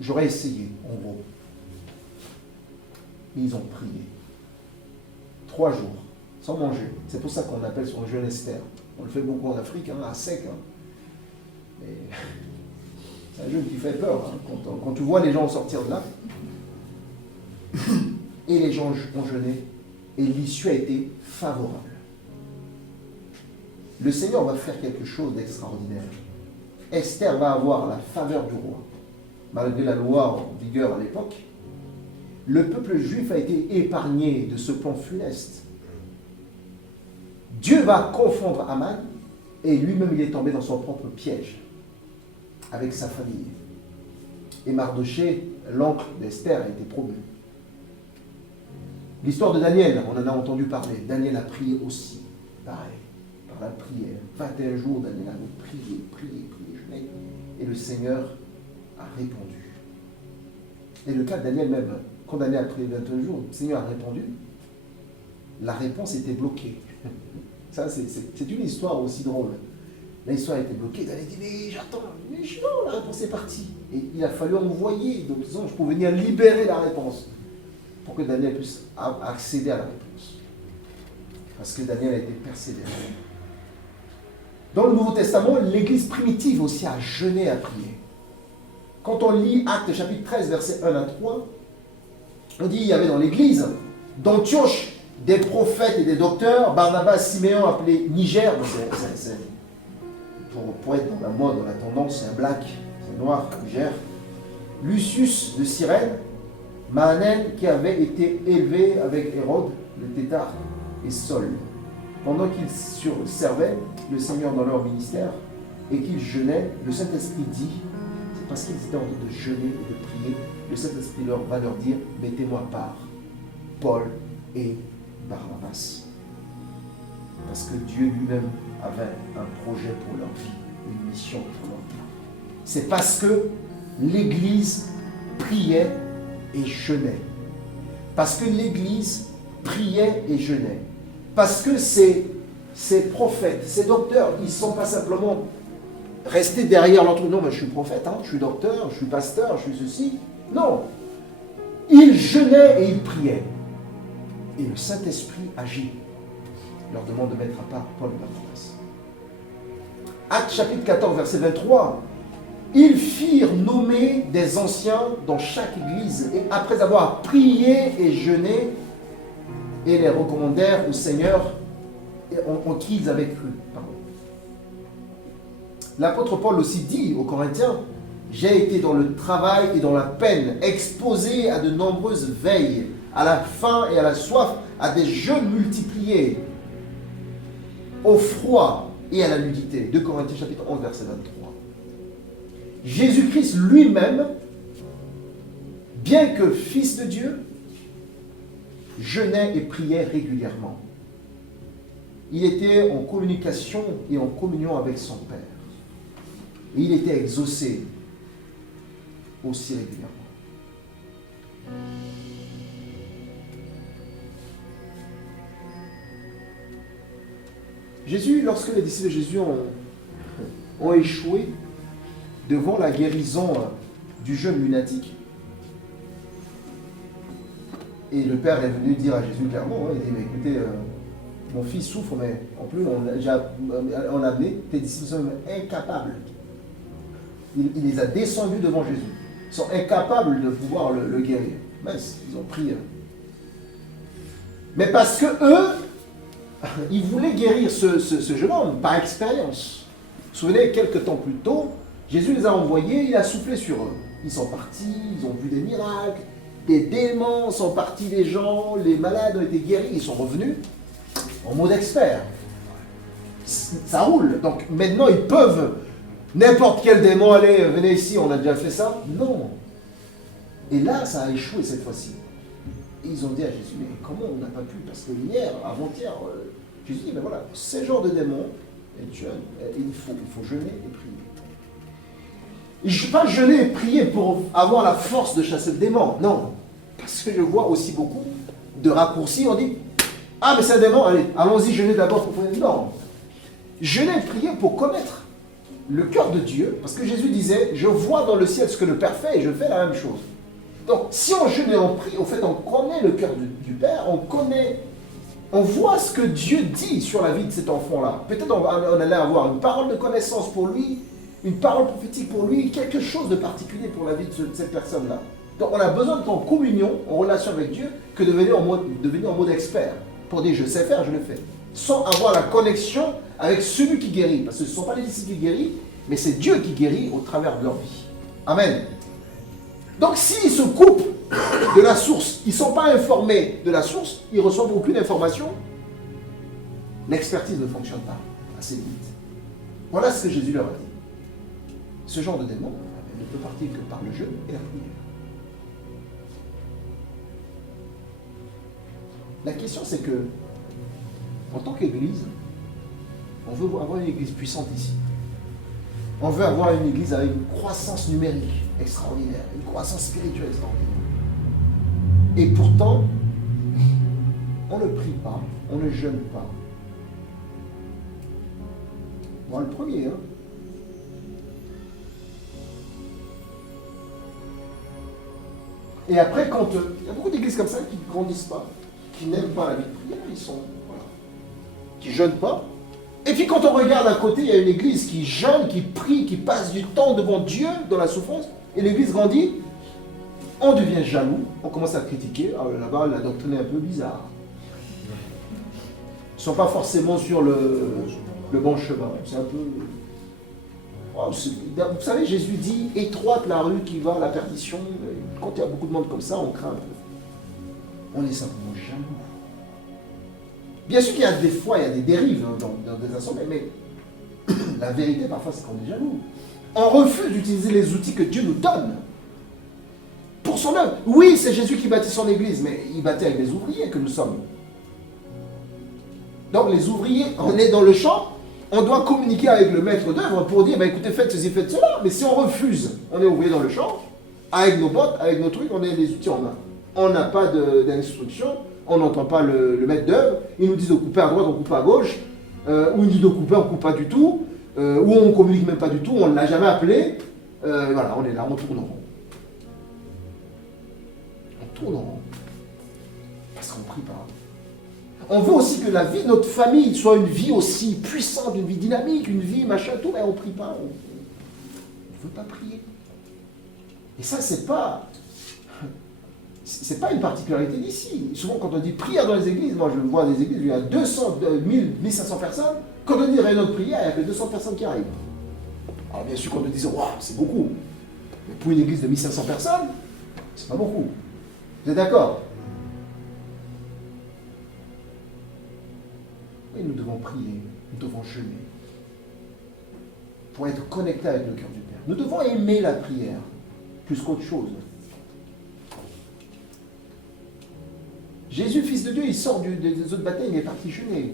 j'aurais essayé, en gros. Ils ont prié. 3 jours, sans manger. C'est pour ça qu'on appelle son jeûne Esther. On le fait beaucoup en Afrique, hein, à sec. Hein. Mais c'est un jeûne qui fait peur. Hein, quand tu vois les gens sortir de là. Et les gens ont jeûné. Et l'issue a été favorable. Le Seigneur va faire quelque chose d'extraordinaire. Esther va avoir la faveur du roi. Malgré la loi en vigueur à l'époque, le peuple juif a été épargné de ce plan funeste. Dieu va confondre Haman et lui-même il est tombé dans son propre piège avec sa famille. Et Mardoché, l'oncle d'Esther, a été promu. L'histoire de Daniel, on en a entendu parler. Daniel a prié aussi, pareil, par la prière. 21 jours, Daniel avait prié, jeûné, et le Seigneur a répondu. Et le cas de Daniel même, quand Daniel a prié 21 jours, le Seigneur a répondu, la réponse était bloquée. Ça, c'est une histoire aussi drôle. L'histoire a été bloquée, Daniel dit, mais j'attends, mais non, la réponse est partie. Et il a fallu envoyer d'autres anges pour venir libérer la réponse, pour que Daniel puisse accéder à la réponse. Parce que Daniel a été persévérant. Dans le Nouveau Testament, l'Église primitive aussi a jeûné, a prié. Quand on lit Actes chapitre 13, versets 1 à 3, on dit qu'il y avait dans l'Église d'Antioche des prophètes et des docteurs, Barnabas, Siméon appelé Niger, pour être dans la mode, dans la tendance, c'est un black, c'est un noir, Niger. Lucius de Cyrène, Mahanen qui avait été élevé avec Hérode, le tétrarque, et Saul. Pendant qu'ils servaient le Seigneur dans leur ministère et qu'ils jeûnaient, le Saint-Esprit dit, c'est parce qu'ils étaient en train de jeûner et de prier, le Saint-Esprit va leur dire, mettez-moi à part Paul et Barnabas. Parce que Dieu lui-même avait un projet pour leur vie, une mission pour leur vie. C'est parce que l'Église priait et jeûnait. Parce que l'Église priait et jeûnait. Parce que ces prophètes, ces docteurs, ils ne sont pas simplement restés derrière l'entre non, mais je suis prophète, je suis docteur, je suis pasteur, je suis ceci. Non. Ils jeûnaient et ils priaient. Et le Saint-Esprit agit. Il leur demande de mettre à part Paul et Barnabas. Actes chapitre 14, verset 23. Ils firent nommer des anciens dans chaque église, et après avoir prié et jeûné, et les recommandèrent au Seigneur en qui ils avaient cru. L'apôtre Paul aussi dit aux Corinthiens, j'ai été dans le travail et dans la peine, exposé à de nombreuses veilles, à la faim et à la soif, à des jeûnes multipliés, au froid et à la nudité. 2 Corinthiens chapitre 11, verset 23. Jésus-Christ lui-même, bien que fils de Dieu, jeûnait et priait régulièrement. Il était en communication et en communion avec son Père. Et il était exaucé aussi régulièrement. Jésus, lorsque les disciples de Jésus ont échoué devant la guérison du jeune lunatique, et le Père est venu dire à Jésus clairement, il dit, mais écoutez, mon fils souffre, mais en plus on a amené, tes disciples sont incapables. Il les a descendus devant Jésus. Ils sont incapables de pouvoir le guérir. Mince, ils ont prié. Mais parce que eux, ils voulaient guérir ce jeune homme par expérience. Vous vous souvenez, quelques temps plus tôt, Jésus les a envoyés, il a soufflé sur eux. Ils sont partis, ils ont vu des miracles, des démons sont partis des gens, les malades ont été guéris, ils sont revenus en mode expert. Ça roule. Donc maintenant, ils peuvent, n'importe quel démon, allez, venez ici, on a déjà fait ça. Non. Et là, ça a échoué cette fois-ci. Et ils ont dit à Jésus, mais comment on n'a pas pu? Parce que hier, avant-hier, Jésus dit, mais voilà, ces genres de démons, il faut jeûner et prier. Et je ne suis pas jeûner et prier pour avoir la force de chasser le démon, non. Parce que je vois aussi beaucoup de raccourcis, on dit, ah mais c'est un démon, allez, allons-y jeûner d'abord pour prier. Non. Jeûner et prier pour connaître le cœur de Dieu, parce que Jésus disait, je vois dans le ciel ce que le Père fait et je fais la même chose. Donc, si on jeûne et on prie, en fait, on connaît le cœur du Père, on voit ce que Dieu dit sur la vie de cet enfant-là. Peut-être on allait avoir une parole de connaissance pour lui, une parole prophétique pour lui, quelque chose de particulier pour la vie de cette personne-là. Donc, on a besoin d'être en communion, en relation avec Dieu, que de venir en mode expert. Pour dire, je sais faire, je le fais. Sans avoir la connexion avec celui qui guérit. Parce que ce ne sont pas les disciples qui guérissent, mais c'est Dieu qui guérit au travers de leur vie. Amen. Donc s'ils se coupent de la source, ils ne sont pas informés de la source, ils ne reçoivent aucune information, l'expertise ne fonctionne pas assez vite. Voilà ce que Jésus leur a dit. Ce genre de démon, ne peut partir que par le jeûne et la prière. La question, c'est que, en tant qu'Église, on veut avoir une Église puissante ici. On veut avoir une Église avec une croissance numérique extraordinaire, une croissance spirituelle extraordinaire. Et pourtant, on ne prie pas, on ne jeûne pas. Moi, le premier, hein. Et après, quand il y a beaucoup d'églises comme ça qui ne grandissent pas, qui n'aiment pas la vie de prière, ils sont, voilà, qui ne jeûnent pas. Et puis quand on regarde à côté, il y a une église qui jeûne, qui prie, qui passe du temps devant Dieu dans la souffrance, et l'église grandit, on devient jaloux, on commence à critiquer. Ah, là-bas, la doctrine est un peu bizarre. Ils ne sont pas forcément sur le bon chemin. C'est un peu... Oh, vous savez, Jésus dit, étroite la rue qui va à la perdition. Quand il y a beaucoup de monde comme ça, on craint un peu. On est simplement jaloux. Bien sûr qu'il y a des fois, il y a des dérives dans des assemblées, mais la vérité, parfois, c'est qu'on est jaloux. On refuse d'utiliser les outils que Dieu nous donne pour son œuvre. Oui, c'est Jésus qui bâtit son église, mais il bâtit avec les ouvriers que nous sommes. Donc les ouvriers, on est dans le champ, on doit communiquer avec le maître d'œuvre pour dire, bah, écoutez, faites ceci, faites cela. Mais si on refuse, on est ouvrier dans le champ, avec nos bottes, avec nos trucs, on a les outils en main. On n'a pas d'instruction, on n'entend pas le maître d'œuvre, il nous dit de couper à droite, on coupe à gauche, ou il dit de couper, on ne coupe pas du tout, ou on ne communique même pas du tout, on ne l'a jamais appelé. Voilà, on est là, on tourne en rond. On tourne en rond. Parce qu'on ne prie pas. On veut aussi que la vie de notre famille soit une vie aussi puissante, une vie dynamique, une vie machin, tout, mais on ne prie pas. On ne veut pas prier. Et ça, c'est pas une particularité d'ici. Souvent, quand on dit prière dans les églises, moi je vois des églises où il y a 200, 1000, 1500 personnes. Quand on dit réunion de prière, il n'y a que 200 personnes qui arrivent. Alors bien sûr, quand on dit waouh, c'est beaucoup. Mais pour une église de 1500 personnes, c'est pas beaucoup. Vous êtes d'accord? Et nous devons prier, nous devons jeûner pour être connectés avec le cœur du Père. Nous devons aimer la prière plus qu'autre chose. Jésus, Fils de Dieu, il sort des eaux de baptême, il est parti jeûner.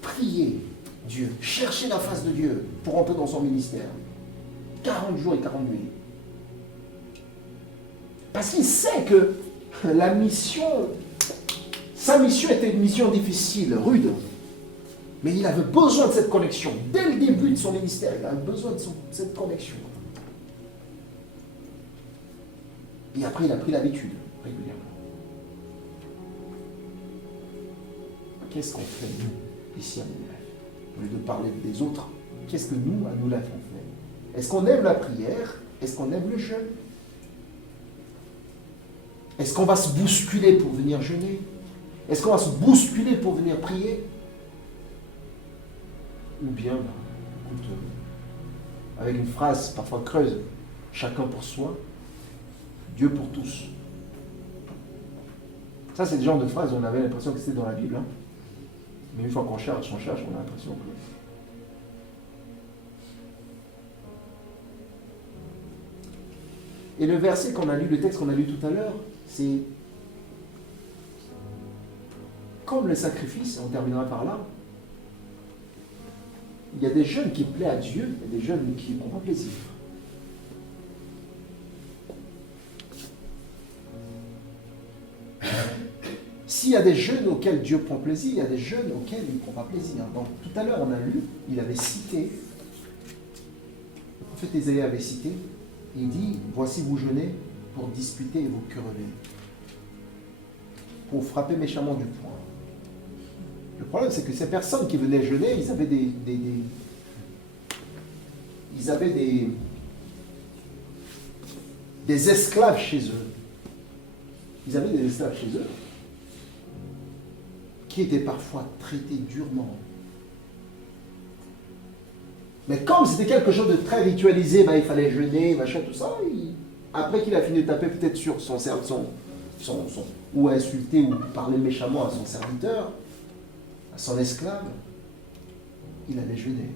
Priez Dieu, cherchez la face de Dieu pour entrer dans son ministère. 40 jours et 40 nuits. Parce qu'il sait que la mission... Sa mission était une mission difficile, rude. Mais il avait besoin de cette connexion. Dès le début de son ministère, il avait besoin de cette connexion. Et après, il a pris l'habitude, régulièrement. Qu'est-ce qu'on fait, nous, ici à New Life? Au lieu de parler des autres, qu'est-ce que nous, à New Life, on fait? Est-ce qu'on aime la prière? Est-ce qu'on aime le jeûne? Est-ce qu'on va se bousculer pour venir jeûner? Est-ce qu'on va se bousculer pour venir prier? Ou bien, écoute, avec une phrase parfois creuse, chacun pour soi, Dieu pour tous. Ça, c'est le genre de phrase où on avait l'impression que c'était dans la Bible. Hein. Mais une fois qu'on cherche, on a l'impression que... Et le verset qu'on a lu, le texte qu'on a lu tout à l'heure, c'est... Comme le sacrifice, on terminera par là, il y a des jeûnes qui plaisent à Dieu, il y a des jeûnes qui n'ont pas plaisir. S'il y a des jeûnes auxquels Dieu prend plaisir, il y a des jeûnes auxquels il ne prend pas plaisir. Donc tout à l'heure, on a lu, il avait cité, en fait, Ésaïe avait cité, il dit, voici vous jeûnez pour disputer et vous quereller, pour frapper méchamment du poing. Le problème, c'est que ces personnes qui venaient jeûner, ils avaient des esclaves chez eux. Ils avaient des esclaves chez eux qui étaient parfois traités durement. Mais comme c'était quelque chose de très ritualisé, il fallait jeûner, machin, tout ça, après qu'il a fini de taper peut-être sur ou insulter ou parler méchamment à son serviteur, à son esclave, il allait jeûner.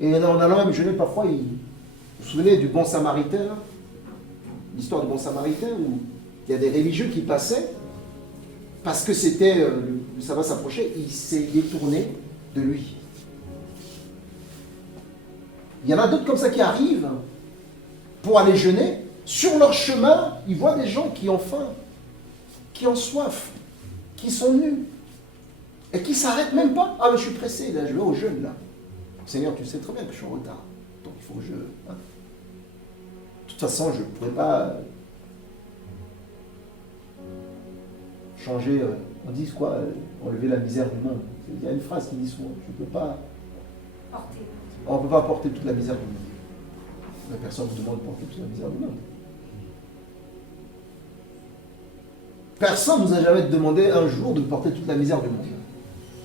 Et en allant même jeûner, parfois, vous vous souvenez du bon samaritain, là, l'histoire du bon samaritain, où il y a des religieux qui passaient, parce que c'était, le sabbat s'approchait, il s'est détourné de lui. Il y en a d'autres comme ça qui arrivent pour aller jeûner. Sur leur chemin, ils voient des gens qui ont faim, qui ont soif, qui sont nus, et qui ne s'arrêtent même pas. Ah, mais je suis pressé, là, je vais au jeûne, là. Seigneur, tu sais très bien que je suis en retard, donc il faut que je... Hein. De toute façon, je ne pourrais pas changer, on dit quoi, enlever la misère du monde. Il y a une phrase qui dit souvent, je ne peux pas... On ne peut pas porter toute la misère du monde. Mais personne ne vous demande de porter toute la misère du monde. Personne ne nous a jamais demandé un jour de porter toute la misère du monde.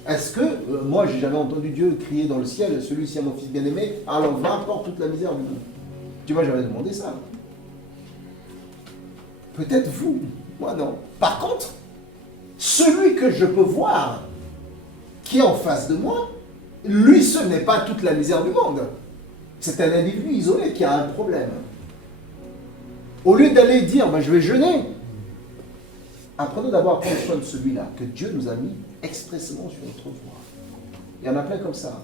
Est-ce que, moi, j'ai jamais entendu Dieu crier dans le ciel, celui-ci est mon fils bien-aimé, alors va, porte toute la misère du monde. Dieu m'a jamais demandé ça. Peut-être vous, moi non. Par contre, celui que je peux voir, qui est en face de moi, lui, ce n'est pas toute la misère du monde. C'est un individu isolé qui a un problème. Au lieu d'aller dire, ben, je vais jeûner, apprenons d'abord à prendre soin de celui-là, que Dieu nous a mis expressément sur notre voie. Il y en a plein comme ça,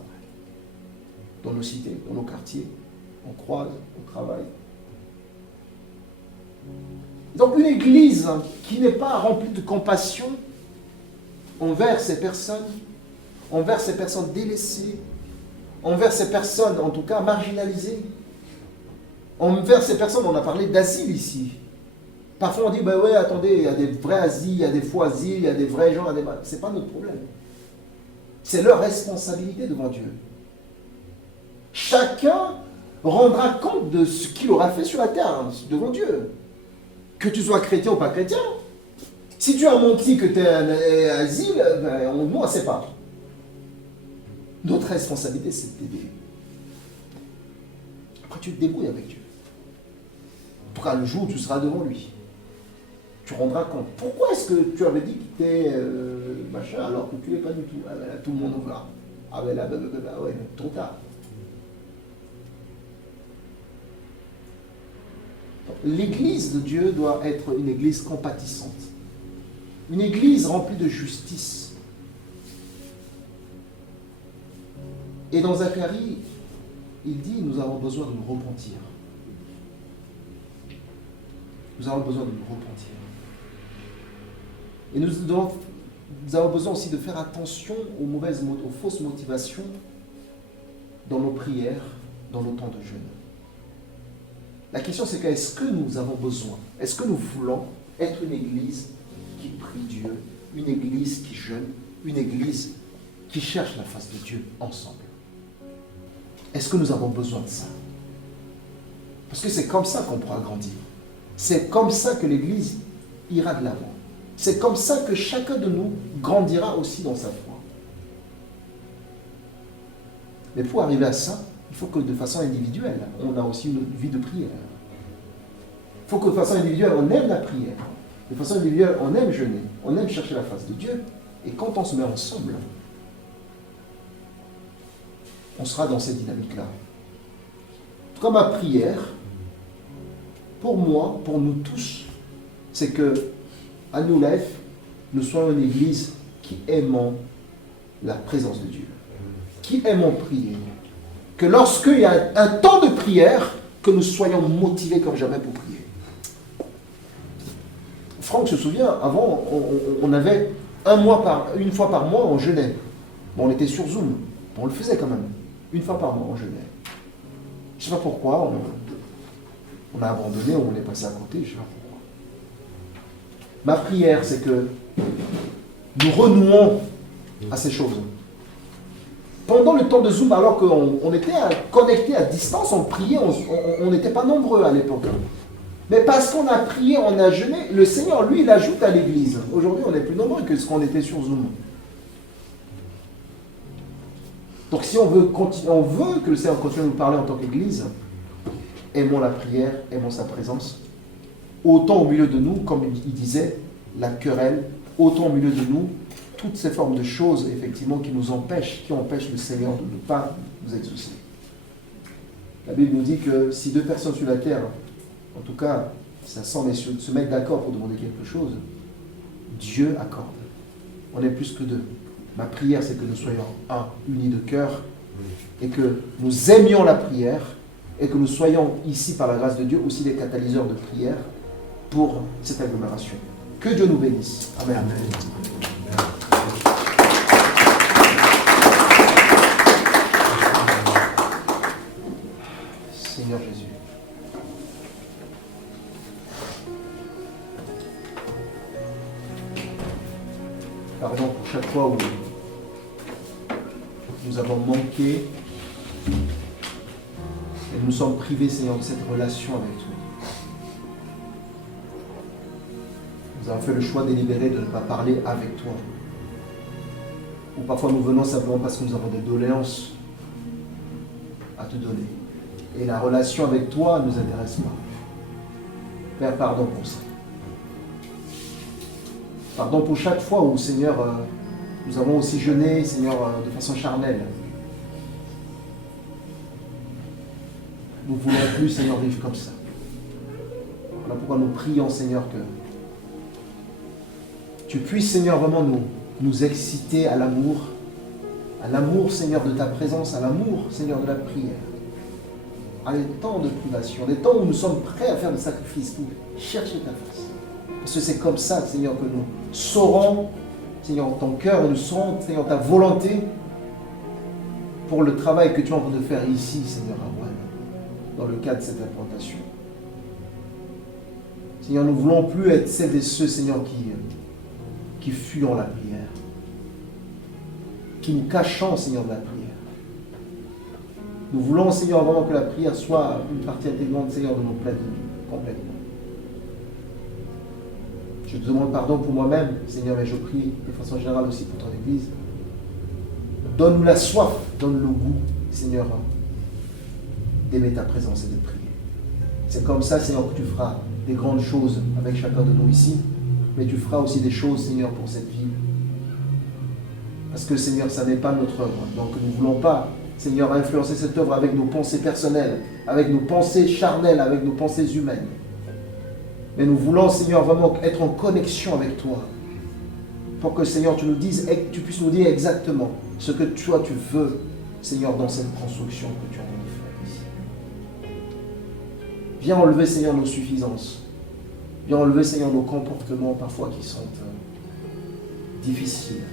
dans nos cités, dans nos quartiers, on croise, au travail. Donc une église qui n'est pas remplie de compassion envers ces personnes délaissées, envers ces personnes, en tout cas, marginalisées, envers ces personnes, on a parlé d'asile ici. Parfois on dit, ben ouais, attendez, il y a des vrais asiles, il y a des faux asiles, il y a des vrais gens, c'est pas notre problème. C'est leur responsabilité devant Dieu. Chacun rendra compte de ce qu'il aura fait sur la terre, hein, devant Dieu. Que tu sois chrétien ou pas chrétien. Si tu as menti que tu es un asile, ben, nous on ne sait pas. Notre responsabilité, c'est de t'aider. Après, tu te débrouilles avec Dieu. En tout cas, le jour où tu seras devant lui, tu rendras compte. Pourquoi est-ce que tu avais dit que tu es machin alors que tu ne l'es pas du tout? Ah ben là, tout le monde en voit. Ah ben là, ouais, trop tard. L'église de Dieu doit être une église compatissante. Une église remplie de justice. Et dans Zacharie, il dit, nous avons besoin de nous repentir. Nous avons besoin de nous repentir. Et nous avons besoin aussi de faire attention aux fausses motivations dans nos prières, dans nos temps de jeûne. La question c'est est-ce que nous avons besoin, est-ce que nous voulons être une église qui prie Dieu, une église qui jeûne, une église qui cherche la face de Dieu ensemble? Est-ce que nous avons besoin de ça? Parce que c'est comme ça qu'on pourra grandir. C'est comme ça que l'église ira de l'avant. C'est comme ça que chacun de nous grandira aussi dans sa foi. Mais pour arriver à ça, il faut que de façon individuelle, on a aussi une vie de prière. Il faut que de façon individuelle, on aime la prière. De façon individuelle, on aime jeûner. On aime chercher la face de Dieu. Et quand on se met ensemble, on sera dans cette dynamique-là. En tout cas, ma prière, pour moi, pour nous tous, c'est que, à New Life, nous soyons une église qui aimons la présence de Dieu, qui aimons prier. Que lorsqu'il y a un temps de prière, que nous soyons motivés comme jamais pour prier. Franck se souvient, avant, on avait une fois par mois, on jeûnait. Bon, on était sur Zoom, on le faisait quand même. Une fois par mois, on jeûnait. Je ne sais pas pourquoi, on a abandonné, on est passé à côté, je ne sais pas pourquoi. Ma prière, c'est que nous renouons à ces choses. Pendant le temps de Zoom, alors qu'on était connectés à distance, on priait, on n'était pas nombreux à l'époque. Mais parce qu'on a prié, on a jeûné, le Seigneur, lui, il ajoute à l'église. Aujourd'hui, on est plus nombreux que ce qu'on était sur Zoom. Donc si on veut que le Seigneur continue à nous parler en tant qu'Église, aimons la prière, aimons sa présence. Autant au milieu de nous, comme il disait, la querelle, autant au milieu de nous, toutes ces formes de choses, effectivement, qui empêchent le Seigneur de ne pas nous exaucer. La Bible nous dit que si 2 personnes sur la terre, en tout cas, ça semble se mettre d'accord pour demander quelque chose, Dieu accorde. On est plus que 2. Ma prière, c'est que nous soyons unis de cœur, et que nous aimions la prière, et que nous soyons ici, par la grâce de Dieu, aussi des catalyseurs de prière pour cette agglomération. Que Dieu nous bénisse. Amen. Seigneur Jésus. Pardon pour chaque fois où nous avons manqué et nous sommes privés, Seigneur, de cette relation avec toi. Nous avons fait le choix délibéré de ne pas parler avec toi. Ou parfois nous venons simplement parce que nous avons des doléances à te donner. Et la relation avec toi ne nous intéresse pas. Père, pardon pour ça. Pardon pour chaque fois où, Seigneur, nous avons aussi jeûné, Seigneur, de façon charnelle. Nous ne voulons plus, Seigneur, vivre comme ça. Voilà pourquoi nous prions, Seigneur, que tu puisses, Seigneur, vraiment nous exciter à l'amour, Seigneur, de ta présence, à l'amour, Seigneur, de la prière. À des temps de privation, des temps où nous sommes prêts à faire des sacrifices pour chercher ta face. Parce que c'est comme ça, Seigneur, que nous saurons, Seigneur, ton cœur, et nous saurons, Seigneur, ta volonté pour le travail que tu es en train de faire ici, Seigneur, à Rouen, dans le cadre de cette implantation. Seigneur, nous ne voulons plus être celles et ceux, Seigneur, qui fuyons la prière, qui nous cachons, Seigneur, de la prière. Nous voulons, Seigneur, vraiment que la prière soit une partie intégrante, Seigneur, de nos plans de vie, complètement. Je te demande pardon pour moi-même, Seigneur, mais je prie de façon générale aussi pour ton Église. Donne-nous la soif, donne-nous le goût, Seigneur, d'aimer ta présence et de prier. C'est comme ça, Seigneur, que tu feras des grandes choses avec chacun de nous ici, mais tu feras aussi des choses, Seigneur, pour cette ville. Parce que, Seigneur, ça n'est pas notre œuvre. Donc, nous ne voulons pas, Seigneur, influencer cette œuvre avec nos pensées personnelles, avec nos pensées charnelles, avec nos pensées humaines. Mais nous voulons, Seigneur, vraiment être en connexion avec toi. Pour que, Seigneur, tu puisses nous dire exactement ce que toi, tu veux, Seigneur, dans cette construction que tu es en train de faire ici. Viens enlever, Seigneur, nos suffisances. Viens enlever, Seigneur, nos comportements parfois qui sont difficiles.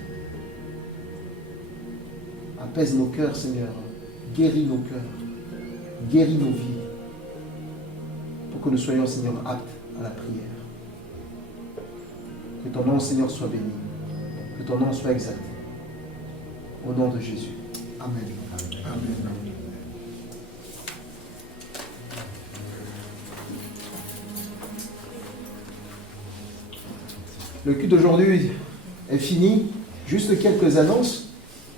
Apaise nos cœurs, Seigneur. Guéris nos cœurs. Guéris nos vies. Pour que nous soyons, Seigneur, aptes à la prière. Que ton nom, Seigneur, soit béni. Que ton nom soit exalté. Au nom de Jésus. Amen. Amen. Le culte d'aujourd'hui est fini. Juste quelques annonces.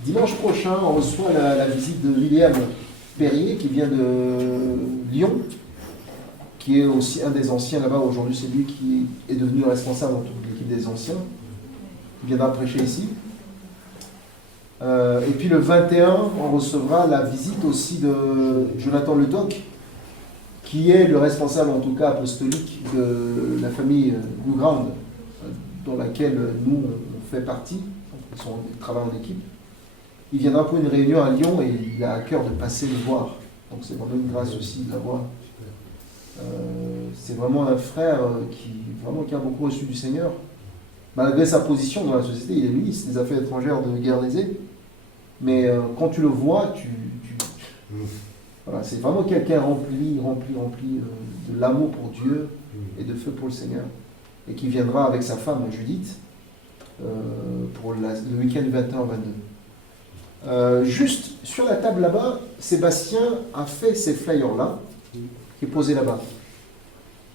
Dimanche prochain, on reçoit la visite de William Perrier qui vient de Lyon, qui est aussi un des anciens là-bas. Aujourd'hui, c'est lui qui est devenu responsable de toute l'équipe des anciens. Il viendra prêcher ici. Et puis le 21, on recevra la visite aussi de Jonathan Ledoc, qui est le responsable, en tout cas apostolique, de la famille Gougrand, dans laquelle nous, on fait partie. Ils travaillent en équipe. Il viendra pour une réunion à Lyon et il a à cœur de passer le voir. Donc c'est vraiment une grâce aussi de l'avoir. C'est vraiment un frère qui a beaucoup reçu du Seigneur. Malgré sa position dans la société, il est ministre des Affaires étrangères de Guernesey. Mais quand tu le vois, voilà, c'est vraiment quelqu'un rempli de l'amour pour Dieu et de feu pour le Seigneur. Et qui viendra avec sa femme Judith pour le week-end 21-22. Juste sur la table là-bas, Sébastien a fait ces flyers-là, qui est posé là-bas.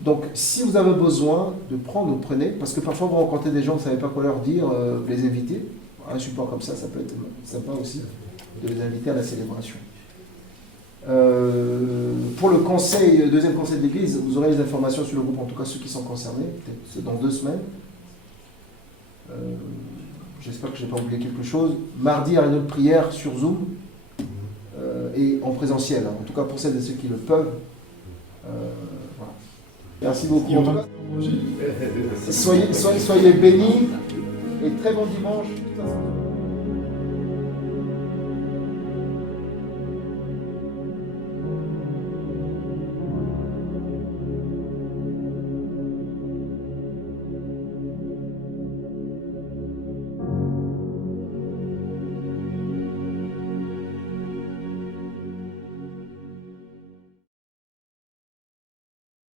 Donc, si vous avez besoin de prendre, vous prenez, parce que parfois vous rencontrez des gens, vous ne savez pas quoi leur dire, les inviter. Un support comme ça peut être sympa aussi, de les inviter à la célébration. Pour le conseil, deuxième conseil de l'Église, vous aurez les informations sur le groupe, en tout cas ceux qui sont concernés, peut-être dans 2 semaines. J'espère que je n'ai pas oublié quelque chose. Mardi, il y a une autre prière sur Zoom. et en présentiel, hein. En tout cas pour celles et ceux qui le peuvent. Voilà. Merci beaucoup. En tout cas, soyez bénis et très bon dimanche.